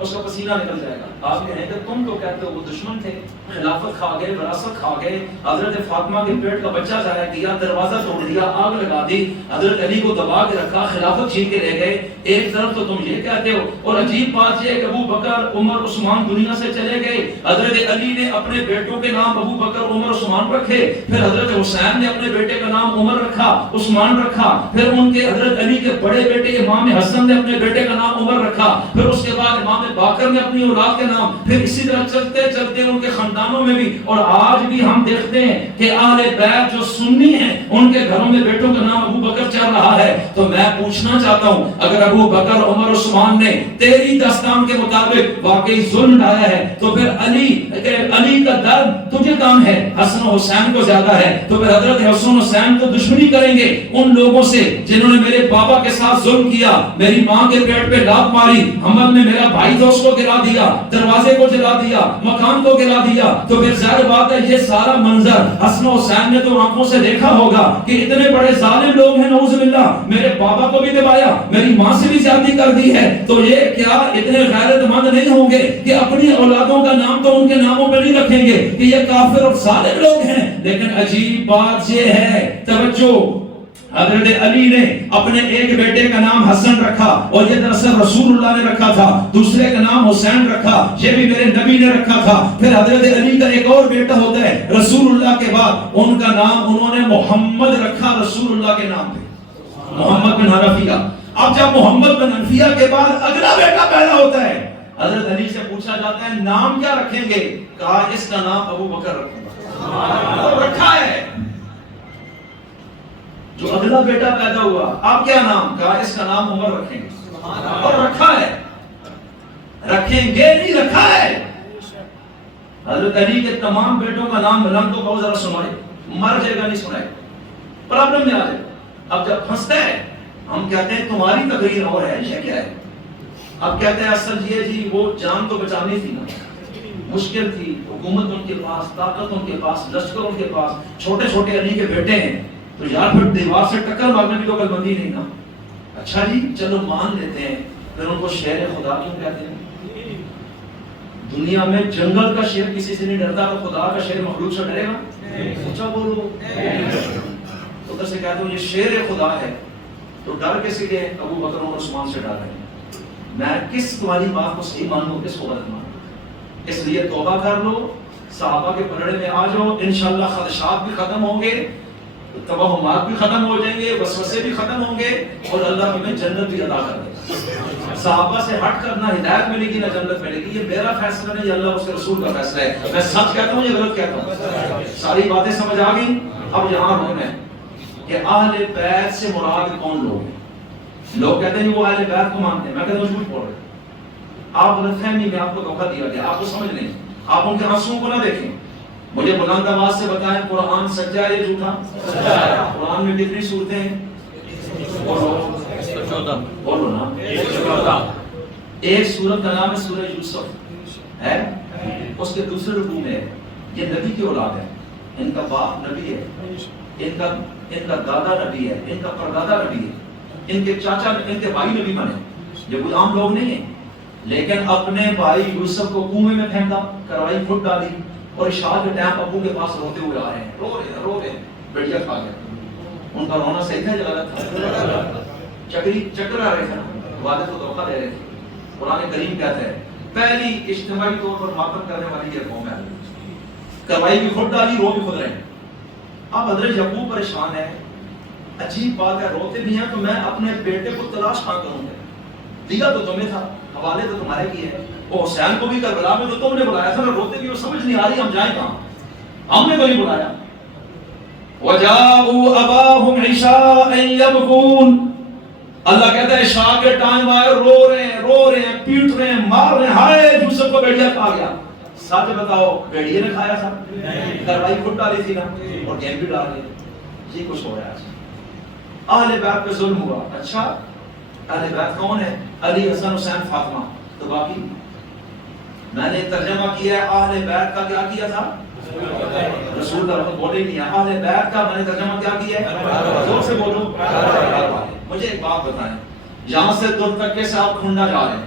اس کا پسینہ نکل جائے گا. آپ کہیں کہ تم تو کہتے ہو وہ دشمن تھے، خلافت کھا گئے، وراثت کھا گئے، حضرت فاطمہ کے پیٹ کا بچہ ضائع کیا، دروازہ توڑ دیا، آگ لگا دی، حضرت علی کو دبا کے رکھا، خلافت چھین کے لے گئے. ایک طرف تو تم یہ کہتے ہو، اور عجیب بات یہ کہ ابو بکر عمر عثمان دنیا سے چلے گئے، حضرت علی نے اپنے بیٹوں کے نام ابو بکر عمر عثمان رکھے، پھر حضرت حسین نے اپنے بیٹے کا نام عمر رکھا، عثمان رکھا، پھر ان کے حضرت علی کے بڑے بیٹے امام حسن نے اپنے بیٹے کا نام عمر رکھا، پھر اس کے بعد امام باقر نے اپنی اولاد کے نام، پھر اسی طرح چلتے چلتے ان کے خاندانوں میں بھی. اور آج بھی ہم دیکھتے ہیں کہ اہل بیت جو سنی ہیں ان کے گھروں میں بیٹوں کا نام ابو بکر چل رہا ہے. تو میں پوچھنا چاہتا ہوں، اگر ابو بکر عمر عثمان نے تیری داستان کے مطابق واقعی ظلم ڈایا ہے، تو پھر علی کا درد تجھے کام ہے، حسن و حسین کو زیادہ ہے، تو پھر حضرت حسن حسین کو دشمنی کریں گے ان لوگوں سے جنہوں نے میرے بابا کے ساتھ ظلم کیا، میری ماں کے پیٹ پہ لات ماری، حمل میں میرا بھائی دوست کو گرا دیا، دروازے کو جلا دیا، مکان کو گرا دیا. تو پھر ظاہر بات ہے یہ سارا منظر حسن و حسین نے تو آنکھوں سے دیکھا ہوگا کہ اتنے بڑے ظالم لوگ ہیں، نعوذ باللہ، میرے بابا کو بھی دبایا، میری ماں سے بھی زیادتی کر دی ہے. تو یہ کیا اتنے غیرت مند نہیں ہوں گے کہ اپنی اولادوں کا نام تو ان کے ناموں پہ نہیں رکھیں گے کہ یہ کافر اور ظالم لوگ ہیں؟ لیکن عجیب بات یہ ہے، توجہ، حضرت علی نے اپنے ایک بیٹے کا نام حسن رکھا، اور یہ دراصل رسول اللہ نے رکھا تھا. دوسرے کا نام حسین رکھا، یہ بھی میرے نبی نے رکھا تھا. پھر حضرت علی کا ایک اور بیٹا ہوتا ہے رسول اللہ کے بعد، ان کا نام انہوں نے محمد رکھا، رسول اللہ کے نام پہ، محمد بن حنفیہ. اب جب محمد بن حنفیہ کے بعد اگلا بیٹا پیدا ہوتا ہے، حضرت علی سے پوچھا جاتا ہے نام کیا رکھیں گے؟ کہا اس کا نام ابو بکر رکھوں گا، اور رکھا ہے. جو اگلا بیٹا پیدا ہوا، آپ کیا نام؟ کہا اس کا نام عمر رکھیں گے، اور رکھا ہے. رکھیں گے نہیں، رکھا ہے. حضرت علی کے تمام بیٹوں کا نام ملنگ تو بہت ذرا سنائے، مر جائے گا نہیں سنائے، پرابلم میں آ جائے. اب جب پھنستا ہے ہم کہتے ہیں تمہاری تقریر اور ہے، یہ کیا ہے؟ اب کہتے ہیں اصل یہ جی وہ جان تو بچانی تھی نا، مشکل تھی، حکومت ان کے پاس، طاقت ان کے پاس، لشکر ان کے پاس، چھوٹے چھوٹے علی کے بیٹے ہیں، تو یار پھر دیوار سے ٹکر مارنے کی تو کوئی بندی نہیں نا. اچھا جی چلو مان لیتے ہیں. پھر ان کو شیر خدا کیوں کہتے ہیں؟ دنیا میں جنگل کا شیر کسی سے نہیں ڈرتا، تو خدا کا شیر مخلوق سے ڈرے گا؟ سچا بولو. ادھر سے کہتے ہو یہ شیر خدا ہے، تو ڈر کسی کے ابو بکر اور عثمان سے ڈر رہے ہیں. میں کس تمہاری بات کو صحیح مانوں، کس کو غلط مانوں؟ اس لیے توبہ کر لو، صحابہ کے پلڑے میں آ جاؤ، انشاءاللہ خدشات بھی ختم ہوں گے، توہمات بھی ختم ہو جائیں گے، وسوسے بھی ختم ہوں گے، اور اللہ تمہیں جنت بھی عطا کر دے گا. صحابہ سے ہٹ کر نہ ہدایت ملے گی نہ جنت ملے گی. یہ میرا فیصلہ نہیں، یہ اللہ اس کے رسول کا فیصلہ ہے. میں سچ کہتا ہوں، یہ غلط کہتا ہوں. ساری باتیں سمجھ آ گئی؟ اب یہاں ہونا ہے کہ اہل بیت سے مراد کون لوگ ہیں. لوگ کہتے ہیں وہ اہل بیت کو مانتے ہیں، میں کہتا ہوں جھوٹ بول رہے ہیں. آپ غلط فہمی میں آپ کو دھوکہ دیا گیا، آپ کو سمجھ نہیں. آپ ان کے آنسوؤں کو نہ دیکھیں. مجھے بلند آواز سے بتائیں قرآن سچا ہے یا جھوٹا؟ قرآن میں کتنی صورتیں ہیں؟ بولو نا. ایک سورت کا نام ہے سورہ یوسف ہے، اس کے دوسرے رکوع میں ہے یہ نبی کی اولاد ہے، ان کا باپ نبی ہے، ان کا دادا نبی ہے، ان کا پردادا نبی ہے، ان کے چاچا، ان کے بھائی نبی بنے. یہ کوئی عام لوگ نہیں ہیں. لیکن اپنے بھائی یوسف کو کنویں میں پھینکا، کروائی پھٹ ڈالی، اور عشاء کے ٹائم ابو کے پاس روتے ہوئے آ رہے ہیں، رو رہے ہیں، بڑھیا کھا گیا۔ ان کا رونا صحیح تھا یا غلط تھا؟ چکر آ رہے تھے نا، والد کو دھوکہ دے رہے تھے۔ قرآن کریم کہتا ہے پہلی اجتماعی طور پر ماتم کرنے والی یہ قوم ہے، کروائی بھی خود ڈالی، رو بھی خود رہے ہیں۔ اب حضرت یعقوب پریشان ہے، عجیب بات ہے، روتے بھی ہیں تو میں اپنے بیٹے کو تلاش کہاں کروں گا؟ دیا تو تمہیں تھا، حوالے تو تمہارے کیے ہیں، وہ حسین کو بھی کربلا میں تو تم نے بلایا تھا، روتے بھی وہ سمجھ نہیں آ رہی ہم جائیں کہاں، ہم نے تو نہیں بلایا۔ وَجَاءُوا أَبَاهُمْ عِشَاءً يَبْكُونَ، اللہ کہتا ہے عشاء کے ٹائم آئے، رو رہے ہیں، پیٹ رہے ہیں، مار رہے ہیں، ہائے یوسف کو بیڑیا کھا گیا۔ سچ بتاؤ، بیڑیے نے کھایا تھا؟ کروائی پھٹ ڈالی تھی نا، اور گیم بھی ڈال گئے۔ یہ کچھ ہو رہا ہے اہل بیت پہ ظلم ہوا۔ اچھا اہل بیت کون ہے؟ علی، حسن، حسین، فاطمہ۔ تو باقی میں نے ترجمہ کیا ہے اہل بیت کا کیا کیا تھا؟ رسول کا بولے ہی نہیں ہے، اہل بیت کا میں نے ترجمہ کیا کیا ہے؟ زور سے بولو۔ مجھے ایک بات بتائیں، یہاں سے دور تک کے ساتھ کھنڈا جا رہے ہیں،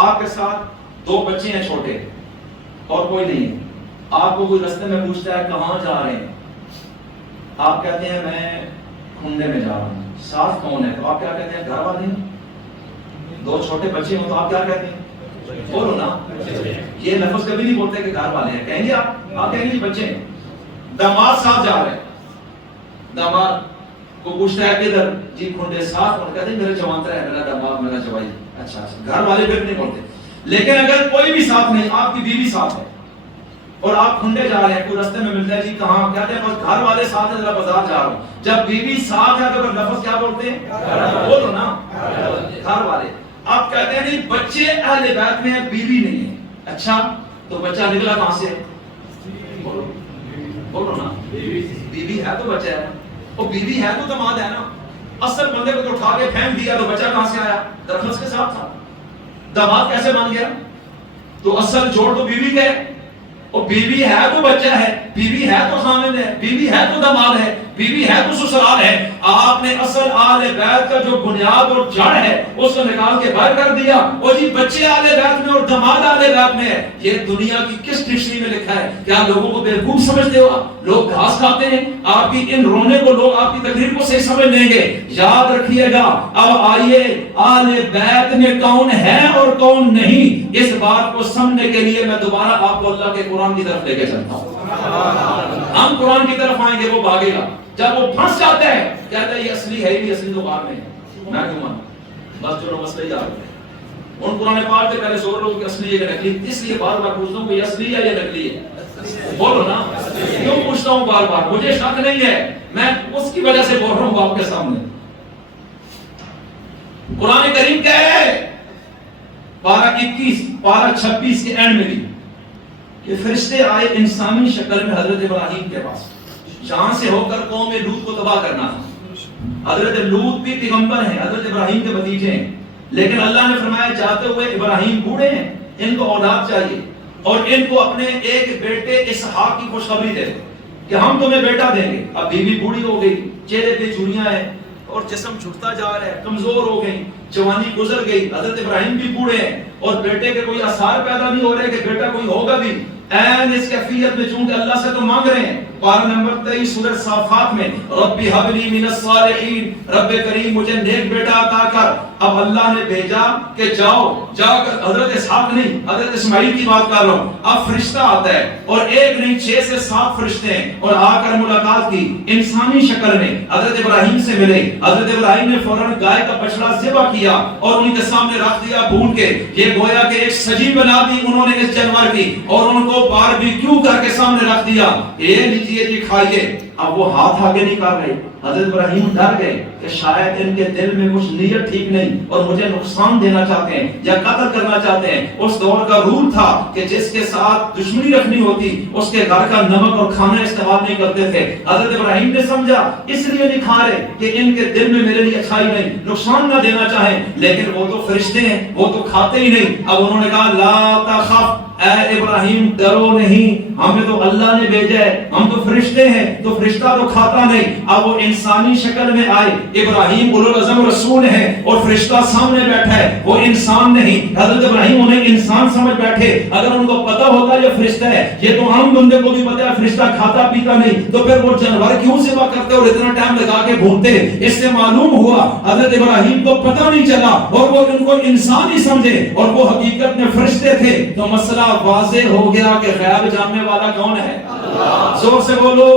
آپ کے ساتھ 2 بچے ہیں چھوٹے اور کوئی نہیں ہے، آپ کو کوئی رستے میں پوچھتا ہے کہاں جا رہے ہیں، آپ کہتے ہیں میں کھنڈے میں جا رہا ہوں، ساتھ کون ہے؟ تو آپ کیا کہتے ہیں؟ گھر والے ہیں۔ 2 چھوٹے بچے ہوں تو آپ کیا کہتے ہیں؟ بولو نا، یہ لفظ کبھی نہیں بولتے کہ گھر والے ہیں، کہیں گے آپ کہیں گے بچے ہیں۔ داماد ساتھ جا رہے ہیں، داماد کو پوچھتا ہے کدھر؟ جی کھنڈے ساتھ، اور کہتے ہیں میرے جوانترا ہے، میرا داماد، میرا جوائی۔ اچھا گھر والے پھر نہیں بولتے۔ لیکن اگر کوئی بھی ساتھ نہیں، آپ کی بیوی ساتھ ہے اور آپ کھنڈے جا رہے ہیں، کوئی رستے میں ملتا ہے جی کہاں، کہتے ہیں بس گھر والے ساتھ ہیں، ذرا بازار جا رہا ہوں۔ جب بیوی ساتھ ہے تو پھر لفظ کیا بولتے ہیں؟ بولو نا، گھر والے۔ آپ کہتے ہیں نہیں بچے اہل بیت میں ہیں، بیوی نہیں ہے۔ اچھا تو بچہ نکلا کہاں سے؟ بولو نا، بیوی ہے تو بچہ ہے، اور بیوی ہے تو داماد ہے نا۔ اصل بندے کو تو اٹھا کے پھینک دیا تو بچہ کہاں سے آیا؟ درخواست کے ساتھ تھا، داماد کیسے بن گیا؟ تو اصل جوڑ تو بیوی کا ہے، اور بیوی ہے تو بچہ ہے، بیوی ہے تو خامد ہے، بیوی ہے تو داماد ہے، بیوی ہے تو سسرال ہے۔ آپ نے اصل آل بیت کا جو بنیاد اور جڑ ہے اس کو نکال کے باہر کر دیا، اور جی بچے آل بیت میں اور داماد آل بیت میں ہے۔ یہ دنیا کی کس ڈکشنری میں لکھا ہے؟ کیا لوگوں کو بیوقوف سمجھتے ہو؟ لوگ گھاس کھاتے ہیں، آپ کی ان رونے کو لوگ آپ کی تقریر کو صحیح سمجھ لیں گے۔ یاد رکھیے گا، اب آئیے آل بیت میں کون ہے اور کون نہیں، اس بات کو سمجھنے کے لیے میں دوبارہ آپ کو اللہ کے قرآن کی طرف لے کے چلتا ہوں۔ ہم قرآن کی طرف آئیں گے، وہ بھاگے گا۔ جب وہ پھنس جاتا ہے کہتا ہے یہ اصلی ہے ہی نہیں، اصلی تو بعد میں ہے، میں کیوں مانوں؟ بس جو مسئلہ یاد رکھیں، ان قرآن پاک سے پہلے زور لوگ کہ اصلی ہے کہ نکلی، اس لیے بار بار پوچھتا ہوں کہ یہ اصلی ہے یا نکلی ہے؟ بولو نا، کیوں پوچھتا ہوں بار بار؟ مجھے شک نہیں ہے، میں اس کی وجہ سے بول رہا ہوں آپ کے سامنے۔ قرآن کریم کہہ رہا ہے پارہ 21 پارہ 26 کے اینڈ میں بھی کہ فرشتے آئے انسانی شکل میں حضرت ابراہیم کے پاس، جہاں سے ہو کر قوم لوط کو تباہ کرنا تھا۔ حضرت لوط بھی پیغمبر ہیں، حضرت ابراہیم کے بھتیجے ہیں، لیکن اللہ نے فرمایا جاتے ہوئے ابراہیم بوڑھے ہیں، ان کو اولاد چاہیے، اور ان کو اپنے ایک بیٹے اسحاق کی خوشخبری دے کہ ہم تمہیں بیٹا دیں گے۔ اب بیوی بوڑھی ہو گئی، چہرے پہ جھریاں ہیں، اور جسم جھکتا جا رہا ہے، کمزور ہو گئی، جوانی گزر گئی، حضرت ابراہیم بھی بوڑھے ہیں، اور بیٹے کے کوئی آثار پیدا نہیں ہو رہے کہ بیٹا کوئی ہوگا بھی۔ این اس کیفیت میں چونکہ اللہ سے تو مانگ رہے ہیں، پارہ نمبر 23 سورہ صافات میں رب حب لی من الصالحین، رب کریم مجھے نیک بیٹا عطا کر۔ اب اللہ نے بھیجا کہ جاؤ، جا کر حضرت اسحاق نہیں حضرت اسماعیل کی بات کر رہا ہوں۔ اب فرشتہ آتا ہے، اور ایک نہیں 6 سے 7 فرشتے ہیں، اور آ کر ملاقات کی انسانی شکل میں، حضرت ابراہیم سے ملے۔ حضرت ابراہیم نے فوراً گائے کا بچڑا ذبح کیا اور ان کے سامنے رکھ دیا بھون کے، یہ گویا کہ ایک سجی بنا دی انہوں نے اس جانور کی، اور ان کو باربیکیو کر کے سامنے رکھ دیا، یہ لیجیے جی کھائیے۔ اب وہ ہاتھ آگے نہیں کر رہے، حضرت ابراہیم ڈر گئے کہ شاید ان کے دل میں کچھ نیت ٹھیک نہیں اور مجھے نقصان دینا چاہتے ہیں یا قتل کرنا چاہتے ہیں۔ اس دور کا رول تھا کہ جس کے ساتھ دشمنی رکھنی ہوتی اس کے گھر کا نمک اور کھانا استعمال نہیں کرتے تھے۔ حضرت ابراہیم نے سمجھا اس لیے نہیں کھا رہے کہ ان کے دل میں میرے لیے اچھائی نہیں، نقصان نہ دینا چاہیں، لیکن وہ تو فرشتے ہیں، وہ تو کھاتے ہی نہیں۔ اب انہوں نے کہا لا تخف، اے ابراہیم ڈرو نہیں، ہمیں تو اللہ نے بھیجا ہے، ہم تو فرشتے ہیں، تو فرشتہ تو کھاتا نہیں۔ اب وہ انسانی شکل میں آئے، ابراہیم اولو العزم رسول ہے اور فرشتہ سامنے بیٹھا ہے، وہ انسان نہیں۔ حضرت ابراہیم انہیں انسان سمجھ بیٹھے، اگر ان کو پتا ہوتا یہ فرشتہ ہے، یہ تو عام بندے کو بھی پتا ہے فرشتہ کھاتا پیتا نہیں، تو پھر وہ جانور کیوں سوا کرتے اور اتنا ٹائم لگا کے بھونتے؟ اس سے معلوم ہوا حضرت ابراہیم کو پتہ نہیں چلا اور وہ ان کو انسان ہی سمجھے اور وہ حقیقت میں فرشتے تھے۔ تو مسئلہ واضح ہو گیا کہ غیب جاننے والا کون ہے؟ اللہ۔ زور سے بولو۔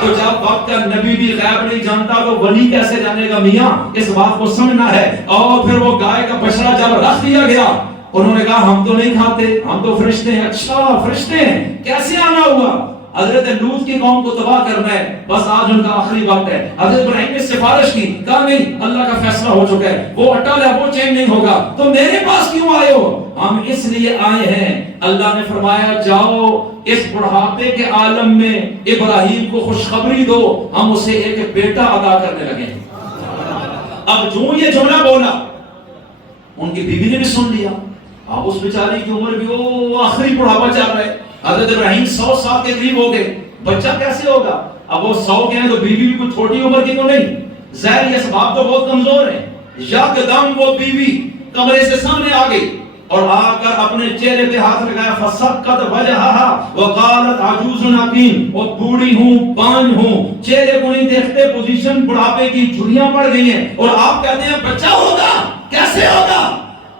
تو جب وقت کا نبی بھی غیب نہیں جانتا تو ولی کیسے جانے گا؟ میاں اس بات کو سمجھنا ہے۔ اور پھر وہ گائے کا بچڑا جب رکھ دیا گیا، انہوں نے کہا ہم تو نہیں کھاتے، ہم تو فرشتے ہیں۔ اچھا فرشتے ہیں، کیسے آنا ہوا؟ حضرت لوط کی قوم کو تباہ کرنا ہے، بس آج ان کا آخری وقت ہے۔ حضرت ابراہیم نے سفارش کی، کہا نہیں اللہ کا فیصلہ ہو چکا ہے، وہ اٹل ہے، وہ چینج نہیں ہوگا، تو میرے پاس کیوں آئے ہو؟ ہم اس لیے آئے ہیں، اللہ نے فرمایا جاؤ اس بڑھاپے کے عالم میں ابراہیم کو خوشخبری دو، ہم اسے ایک بیٹا عطا کرنے لگے ہیں۔ اب جو یہ جملہ بولا ان کی بیوی نے بھی سن لیا، اب اس بیچاری کی عمر بھی وہ آخری بڑھاپا چل رہا ہے۔ حضرت ابراہیم 100 سال کے قریب ہو گئے، بچہ کیسے ہوگا؟ اب وہ 100 کے ہیں تو بیوی بھی کوئی چھوٹی عمر کی تو نہیں، ظاہر یہ اسباب تو بہت کمزور ہیں۔ یکدم وہ بیوی کمرے سے سامنے آ گئی اور آ کر اپنے چہرے پہ ہاتھ لگایا، فسقط وجہها وقالت عجوز عقیم، وہ بوڑھی ہوں بانج ہوں، چہرے کو نہیں دیکھتے، پوزیشن بڑھاپے کی جھریاں پڑ گئی ہیں، اور آپ کہتے ہیں بچہ ہوگا، کیسے ہوگا؟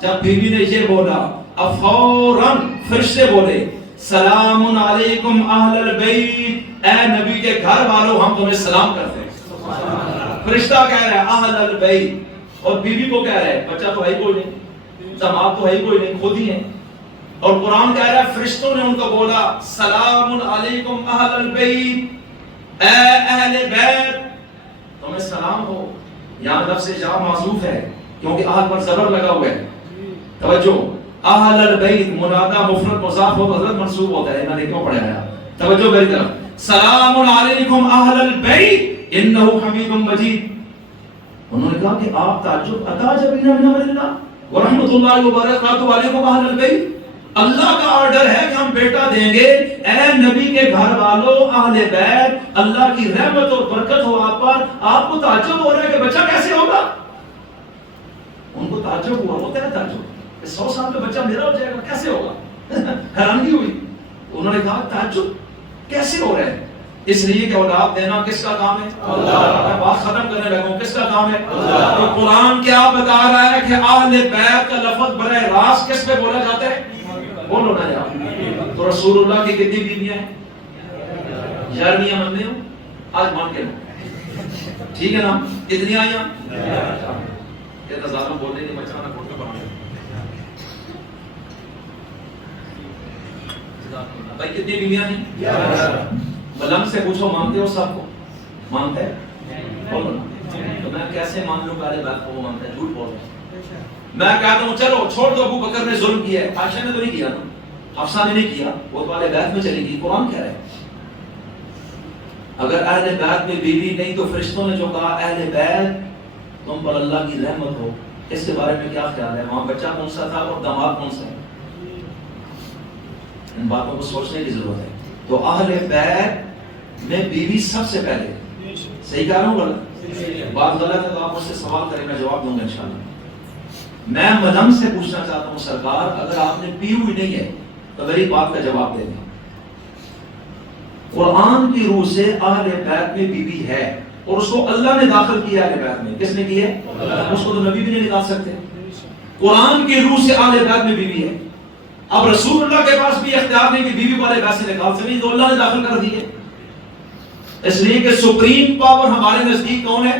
جب بیوی نے یہ بولا اب فوراً فرشتے بولے سلام علیکم اہل البیت، اے نبی کے گھر والوں ہم تمہیں سلام کرتے ہیں۔ فرشتہ کہہ رہا ہے اہل البیت، اور بیوی کو کہہ رہا ہے بچہ تو ہے کوئی نہیں، داماد تو ہے کوئی نہیں، خود ہی ہیں۔ اور قرآن کہہ رہا ہے فرشتوں نے ان کو بولا سلام علیکم اہل البیت، اے اہل بیت تمہیں سلام ہو۔ یہاں لفظ جا معذوف ہے کیونکہ اہل پر ضرر لگا ہوا ہے، توجہ۔ اہل البیت منادہ مفرد مضاف ہو تو حضرت منصوب ہوتا ہے، انہوں نے کیوں پڑھا ہے؟ توجہ میری طرف، سلام علیکم اہل البیت انہ حمید مجید۔ انہوں نے کہا کہ آپ تعجبین من امر اللہ ورحمۃ اللہ وبرکاتہ علیکم اہل البیت، اللہ کا آرڈر ہے کہ ہم بیٹا دیں گے، اے نبی کے گھر والوں اہل بیت، اللہ کی رحمت اور برکت ہو آپ پر، آپ کو تعجب ہو رہا ہے کہ بچہ کیسے ہوگا؟ ان کو تعجب ہوا، ہوتا ہے تعجب، 100 سال میں بچہ میرا ہو جائے گا، کیسے ہوگا؟ حیرانگی ہوئی۔ انہوں نے کہا تعجب کیسے ہو رہا ہے؟ اس لیے کہ اولاد دینا کس کا کام ہے؟ اللہ۔ میں بات ختم کرنے لگا ہوں، کس کا کام ہے؟ اللہ۔ تو قرآن کیا بتا رہا ہے کہ اہل بیت کا لفظ براہ راست کس پہ بولا جاتا ہے؟ بولو نا یار۔ تو رسول اللہ کی کتنی بیویاں ہیں؟ 11 منتے ہو؟ آج مان کے لو، ٹھیک ہے نا؟ کتنی آئیاں؟ کہتا ظالم بول رہے کہ بچہ نہ کھوٹ کے بنا دے۔ بھائی کتنی بیویاں ہیں؟ ملنگ سے پوچھو مانتے ہو سب کو؟ مانتے ہیں؟ بولو نا۔ تو میں کیسے مان لوں پہلے بات کو وہ مانتا ہے؟ جھوٹ بول رہا ہے۔ میں کہتا ہوں چلو چھوڑ دو، ابو بکر نے ظلم کیا ہے، عائشہ نے تو نہیں کیا نا، حفصہ نے نہیں کیا، وہ تو اہل بیت میں چلی گئی۔ قرآن کہہ رہا ہے اگر اہل بیت میں بیوی نہیں تو فرشتوں نے جو کہا اہل بیت تم پر اللہ کی رحمت ہو، اس کے بارے میں کیا خیال ہے؟ وہاں بچہ کون سا تھا اور داماد کون سا ہے؟ ان باتوں کو سوچنے کی ضرورت ہے۔ تو اہل بیت میں بیوی سب سے پہلے، صحیح کہہ رہا ہوں غلط؟ بات غلط ہے تو آپ مجھ سے سوال کریں، میں جواب دوں گا انشاءاللہ۔ میں مدم سے پوچھنا چاہتا ہوں سرکار اگر آپ نے پی ہوئی نہیں ہے تو میری بات کا جواب دے دیں۔ قرآن کی روح سے اہل بیت میں بیوی ہے اور اس کو اللہ نے داخل کیا اہل بیت میں۔ کس نے کی ہے؟ اس کو تو نبی بھی نہیں نکال سکتے۔ قرآن کی روح سے اہل بیت میں بیوی ہے۔ اب رسول اللہ کے پاس بھی اختیار نہیں کہ بیوی کو اہل بیت سے نکال سکیں، تو اللہ نے داخل کر دی ہے۔ اس لیے کہ سپریم پاور ہمارے نزدیک کون ہے؟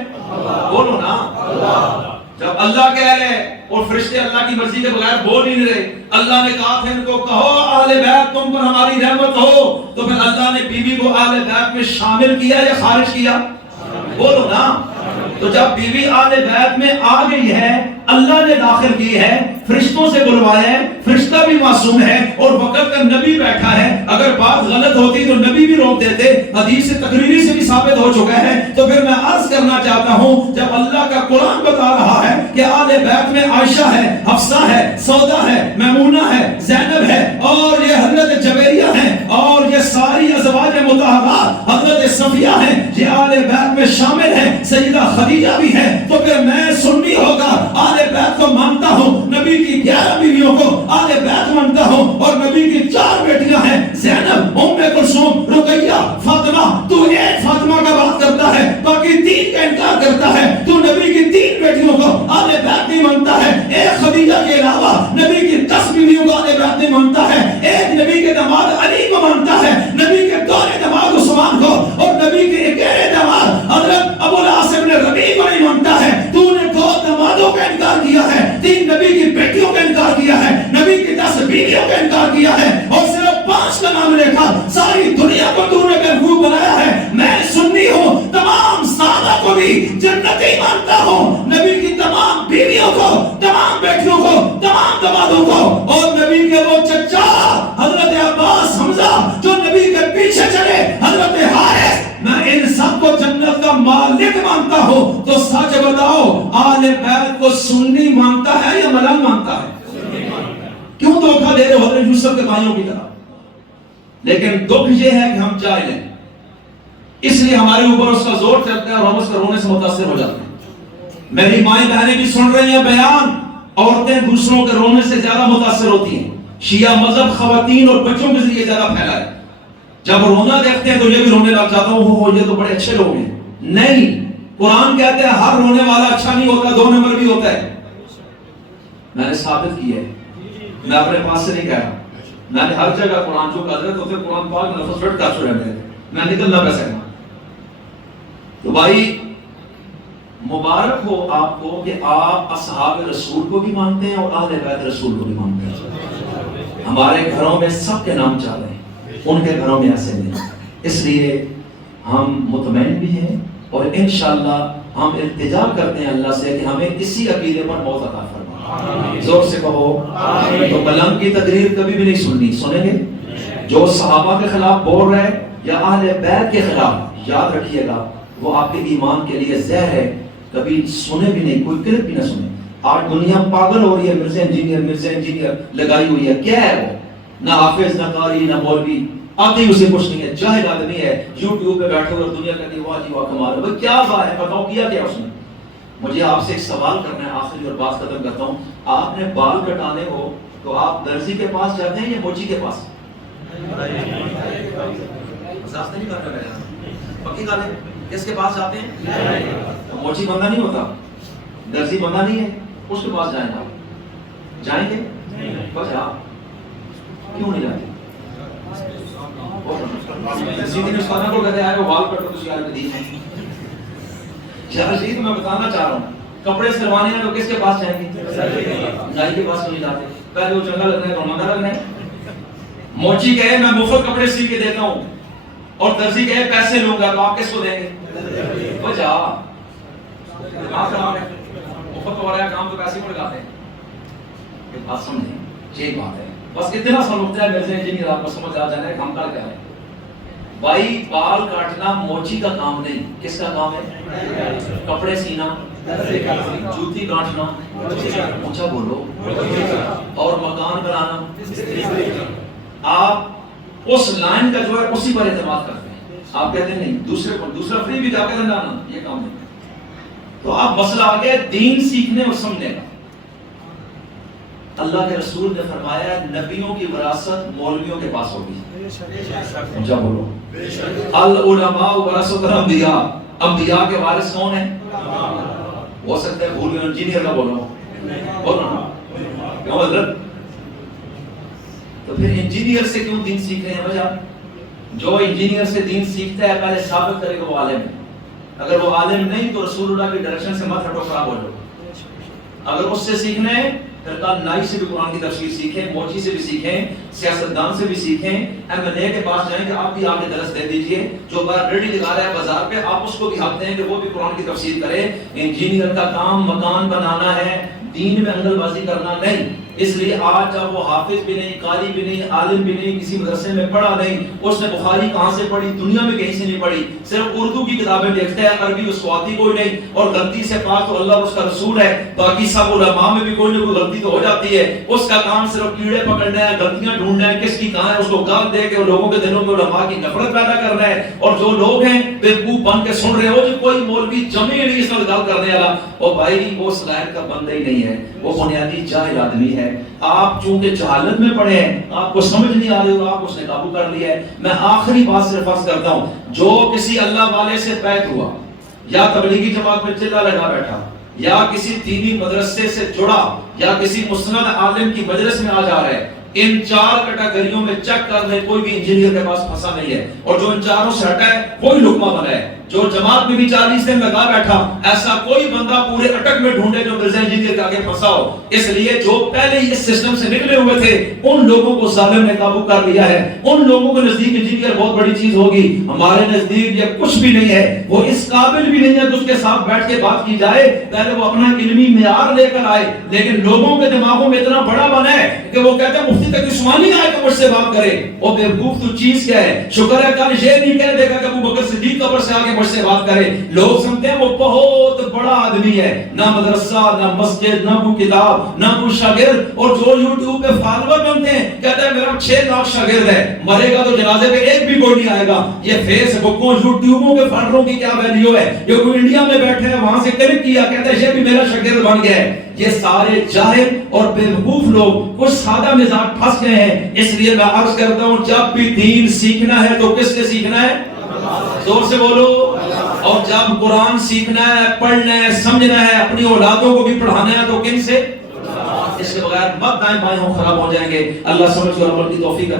بولو نا اللہ۔ جب اللہ کہہ رہے اور فرشتے اللہ کی مرضی کے بغیر بول ہی نہیں رہے، اللہ نے کہا تھا ان کو کہو اہل بیت تم پر ہماری رحمت ہو، تو پھر اللہ نے بیوی کو اہل بیت میں شامل کیا یا خارج کیا؟ بولو نا۔ تو جب بیوی اہل بیت میں آ گئی ہے، اللہ نے داخل کی ہے، فرشتوں سے بلوایا ہے، فرشتہ بھی معصوم ہے اور وقت کا نبی بیٹھا ہے، اگر بات بات غلط ہوتی تو نبی بھی روک دیتے، حدیث سے تقریری سے بھی ثابت ہو چکا ہے۔ تو پھر میں عرض کرنا چاہتا ہوں، جب اللہ کا قرآن بتا رہا ہے کہ آل بیت میں عائشہ ہے، حفصہ ہے، سودا ہے، میمونہ ہے، زینب ہے، اور یہ حضرت جویریہ ہیں، اور یہ ساری ازواج مطہرات حضرت صفیہ ہیں، یہ آل بیت میں شامل ہیں، سیدہ خدیجہ بھی ہے، تو پھر میں سنی ہوگا آل بیت کو مانتا ہوں، نبی کی 11 بیویوں کو آل بیت مانتا ہوں، اور نبی کی 4 بیٹیاں ہیں، زینب، ام کلثوم، رقیہ، فاطمہ۔ تو ایک فاطمہ کا بات کرتا ہے، باقی 3 کا انکار کرتا ہے۔ تو نبی کی 3 بیٹیوں کو آل بیت نہیں مانتا ہے، ایک خدیجہ کے علاوہ نبی کی 10 بیویوں کو آل بیت نہیں مانتا ہے، ایک نبی کے داماد علی کو مانتا ہے، نبی کے 2 داماد عثمان کو، اور نبی کے 1 داماد حضرت ابو العاص بن ربیع کو نہیں مانتا ہے۔ تو نے 2 دامادوں کا انکار کیا ہے، 3 نبی کی بیٹیوں کا انکار کیا ہے، نبی کی 10 بیویوں کا انکار کیا ہے، اور صرف 5 کا نام لے کر ساری دنیا کو تو نے بیوقوف بنایا ہے۔ میں سنی ہوں، تمام سادہ کو بھی جنتی مانتا ہوں، نبی کی تمام بیویوں کو، تمام بیٹیوں کو، تمام دامادوں کو، اور نبی کے وہ چچا حضرت عباس، حمزہ جو نبی کے پیچھے چلے، حضرت حارث، میں ان سب کو جنت کا مالک مانتا ہوں۔ تو سچ بتاؤ، آل بیت کو سنی مانتا ہے یا ملنگ مانتا ہے؟ کیوں دھوکہ دے رہے ہو حضرت یوسف کے بھائیوں کی طرح؟ لیکن دکھ یہ ہے کہ ہم جاہل ہیں، اس لیے ہمارے اوپر اس کا زور چلتا ہے اور ہم اس کے رونے سے متاثر ہو جاتے ہیں۔ میری مائیں بہنیں بھی سن رہی ہیں بیان، عورتیں دوسروں کے رونے سے زیادہ متاثر ہوتی ہیں۔ شیعہ مذہب خواتین اور بچوں کے ذریعے زیادہ پھیلا ہے، جب رونا دیکھتے ہیں تو یہ بھی رونے لگ جاتا ہوں، یہ تو بڑے اچھے لوگ ہیں۔ نہیں، قرآن کہتے ہیں ہر رونے والا اچھا نہیں ہوتا، 2 نمبر بھی ہوتا ہے۔ میں نے ثابت کیا ہے، میں اپنے پاس سے نہیں کہہ رہا، میں نے ہر جگہ قرآن جو حضرت ہوتے قرآن پاک میں لفظ فٹ کر چکے ہیں، میں نکلنا پہ سکتا۔ تو بھائی مبارک ہو آپ کو کہ آپ اصحاب رسول کو بھی مانتے ہیں اور اہل بیت رسول کو بھی مانتے ہیں۔ ہمارے گھروں میں سب کے نام چل رہے ہیں، ان کے گھروں میں ایسے نہیں، اس لیے ہم مطمئن بھی ہیں اور انشاءاللہ ہم التجا کرتے ہیں اللہ سے کہ ہمیں اسی عقیدے پر موت عطا فرما۔ زور سے کہو تو ملنگ کی تقریر کبھی بھی نہیں سننی، سنیں گے؟ جو صحابہ کے خلاف بول رہے یا اہل بیت کے خلاف، یاد رکھیے گا وہ آپ کے ایمان کے لیے زہر ہے، کبھی سنے بھی نہیں، کوئی کلپ بھی نہ سنے۔ آج دنیا پاگل ہو رہی ہے، مرزا انجینئر لگائی ہوئی ہے، کیا ہے وہ؟ نہ حافظ، نہ قاری، نہ مولوی، آتی اسے کچھ نہیں ہے، جاہل آدمی ہے، یوٹیوب پہ بیٹھے ہوئے دنیا کہتی ہے واہ جی واہ کمال ہے، بھائی کیا بات ہے بتاؤ، کیا کیا اس نے؟ مجھے آپ سے ایک سوال کرنا ہے آخری اور بات ختم کرتا ہوں۔ آپ نے بال کٹانے ہو تو آپ درزی کے پاس جاتے ہیں یا موچی کے پاس؟ مزاق نہیں کر رہے ہیں، پکی گل ہے، کس کے پاس جاتے ہیں؟ موچی بندہ نہیں ہوتا، درزی بندہ نہیں ہے، اس کے پاس جائیں گے، جائیں گے؟ بس آپ کیوں نہیں جاتے؟ سیدھی نے استاد کو کہتے آئے وہ وال کٹو تو سیال میں دی ہے۔ میں بتانا چاہ رہا ہوں، کپڑے سلوانے ہیں تو کس کے پاس جائیں گے؟ نائی کے پاس نہیں جاتے، پہلے وہ چنگا لگنا ہے تو مہنگا لگنا ہے۔ موچی کہے میں مفت کپڑے سی کے دیتا ہوں اور درزی کہے پیسے لوں گا تو آپ کس کو دیں گے؟ بجا دماغ خراب ہے، مفت ہو رہا ہے کام تو پیسے کو لگاتے ہیں۔ یہ بات سمجھیں، یہ بات ہے، بس اتنا سمجھتا ہے میرے انجینئر آپ کو سمجھ آ جانا ہے ہم کر کیا ہے۔ بھائی بال کاٹنا موچی کا کام نہیں، کس کا کام ہے؟ کپڑے سینا، جوتی گانٹنا، اونچا بولو، اور مکان بنانا۔ آپ اس لائن کا جو ہے اسی پر اعتماد کرتے ہیں، آپ کہتے ہیں نہیں دوسرے پر، دوسرا فری بھی جا کے لانا، یہ کام نہیں۔ تو آپ مسئلہ آگے دین سیکھنے اور سمجھنے کا۔ اللہ کے رسول نے فرمایا نبیوں کی وراثت مولویوں کے پاس ہوگی، اونچا بولو، العلماء ورثۃ الانبیاء، انبیاء کے وارث کون ہیں؟ ہو سکتا ہے بھول گئے انجینئر کا بولو، بولو نا کیوں حضرت؟ تو پھر انجینئر سے کیوں دین سیکھ رہے ہیں؟ وجہ جو انجینئر سے دین سیکھتا ہے پہلے ثابت کرے کہ وہ عالم ہے، اگر وہ عالم نہیں تو رسول اللہ کی ڈائریکشن سے مت ہٹو، خراب ہو جاؤ۔ اگر اس سے سیکھنا ہے پھر کل نائی سے بھی قرآن کی تفسیر سیکھیں، موچی سے بھی سیکھیں، سیاستدان سے بھی سیکھیں، ایم این اے کے پاس جائیں کہ آپ بھی آگے درس دے دیجئے، جو بار ریڈی لگا رہا ہے بازار پہ آپ اس کو بھی حق دیں کہ وہ بھی قرآن کی تفسیر کرے۔ انجینئر کا کام مکان بنانا ہے، دین میں انگل بازی کرنا نہیں۔ اس لیے آج جب وہ حافظ بھی نہیں، قاری بھی نہیں، عالم بھی نہیں، کسی مدرسے میں پڑھا نہیں، اس نے بخاری کہاں سے پڑھی؟ دنیا میں کہیں سے نہیں پڑھی، صرف اردو کی کتابیں دیکھتا ہے، عربی اس کو آتی کوئی نہیں، اور غلطی سے پاک تو اللہ اور اس کا رسول ہے، باقی سب علماء میں بھی کوئی نہ کوئی غلطی تو ہو جاتی ہے، اس کا کام صرف کیڑے پکڑنا ہے، غلطیاں ڈھونڈنا ہے، کس کی کہاں ہے، اس کو گال دے کے لوگوں کے دلوں میں علماء کی نفرت پیدا کرنا ہے، اور جو لوگ ہیں بیوقوف بن کے سن رہے ہو جو کوئی مولوی جمع نہیں اس وقت گال کرنے والا، اور بھائی وہ صلاحیت کا بندہ ہی نہیں ہے، وہ بنیادی جاہل آدمی ہے۔ آپ چونکہ جہالت میں پڑے ہیں، آپ کو سمجھ نہیں آ رہی اور آپ اس نے قابو کر لیا ہے۔ میں آخری بات صرف عرض کرتا ہوں، جو کسی اللہ والے سے بیعت ہوا، یا تبلیغی جماعت میں چلا لگا بیٹھا، یا کسی دینی مدرسے سے جڑا، یا کسی مسند عالم کی مجلس میں آ جا رہا ہے، ان 4 کیٹیگریوں میں چیک کر لیں، کوئی بھی انجینئر کے پاس پھنسا نہیں ہے، اور جو ان چاروں سے ہٹا ہے وہی لقمہ بنا ہے۔ جو جماعت میں بھی 40 دن لگا بیٹھا، ایسا کوئی بندہ پورے اٹک میں ڈھونڈے جو مرزا انجینئر کے آگے پھنسا ہو۔ اس لیے جو پہلے ہی اس سسٹم سے نکلے ہوئے تھے ان لوگوں کو ظالم نے قابو کر لیا ہے۔ ان لوگوں کے نزدیک انجینئر بہت بڑی چیز ہوگی، ہمارے نزدیک یہ کچھ بھی نہیں ہے، وہ اس قابل بھی نہیں ہے کہ اس کے ساتھ بیٹھ کے بات کی جائے، پہلے وہ اپنا علمی معیار لے کر آئے، لیکن لوگوں کے دماغوں میں اتنا بڑا بنا ہے کہ وہ کہتے ہیں مفتی تقی عثمانی آئے تو مجھ سے بات کرے۔ وہ بیوقوف تو چیز کیا ہے؟ شکر ہے کل یہ نہیں کہہ دے گا کہ ابو بکر صدیق قبر سے آگے مجھ سے بات کرے۔ لوگ سمجھتے ہیں وہ بہت بڑا آدمی ہے، نہ مدرسہ، نہ مسجد، نہ کوئی کتاب، نہ کوئی شاگرد، اور جو یوٹیوب پہ فالوور بنتے ہیں کہتا ہے میرا 6 لاکھ شاگرد ہے، مرے گا تو جنازے پہ ایک بھی کوئی نہیں آئے گا۔ یہ فیس بکوں یوٹیوبوں کے فالووروں کی کیا ویلیو ہے؟ جو کوئی انڈیا میں بیٹھے ہیں وہاں سے کلک کیا کہتا ہے یہ بھی میرا شاگرد بن گیا ہے۔ یہ سارے جاہل اور بیوقوف لوگ کچھ سادہ مزاج پھنس گئے ہیں۔ اس لیے میں عرض کرتا ہوں جب بھی دین سیکھنا ہے تو کس سے سیکھنا ہے؟ زور سے بولو۔ اور جب قرآن سیکھنا ہے، پڑھنا ہے، سمجھنا ہے، اپنی اولادوں کو بھی پڑھانا ہے تو کن سے؟ اس کے بغیر مت دائیں بائیں ہو خراب ہو جائیں گے۔ اللہ سمجھ اور عمل کی توفیق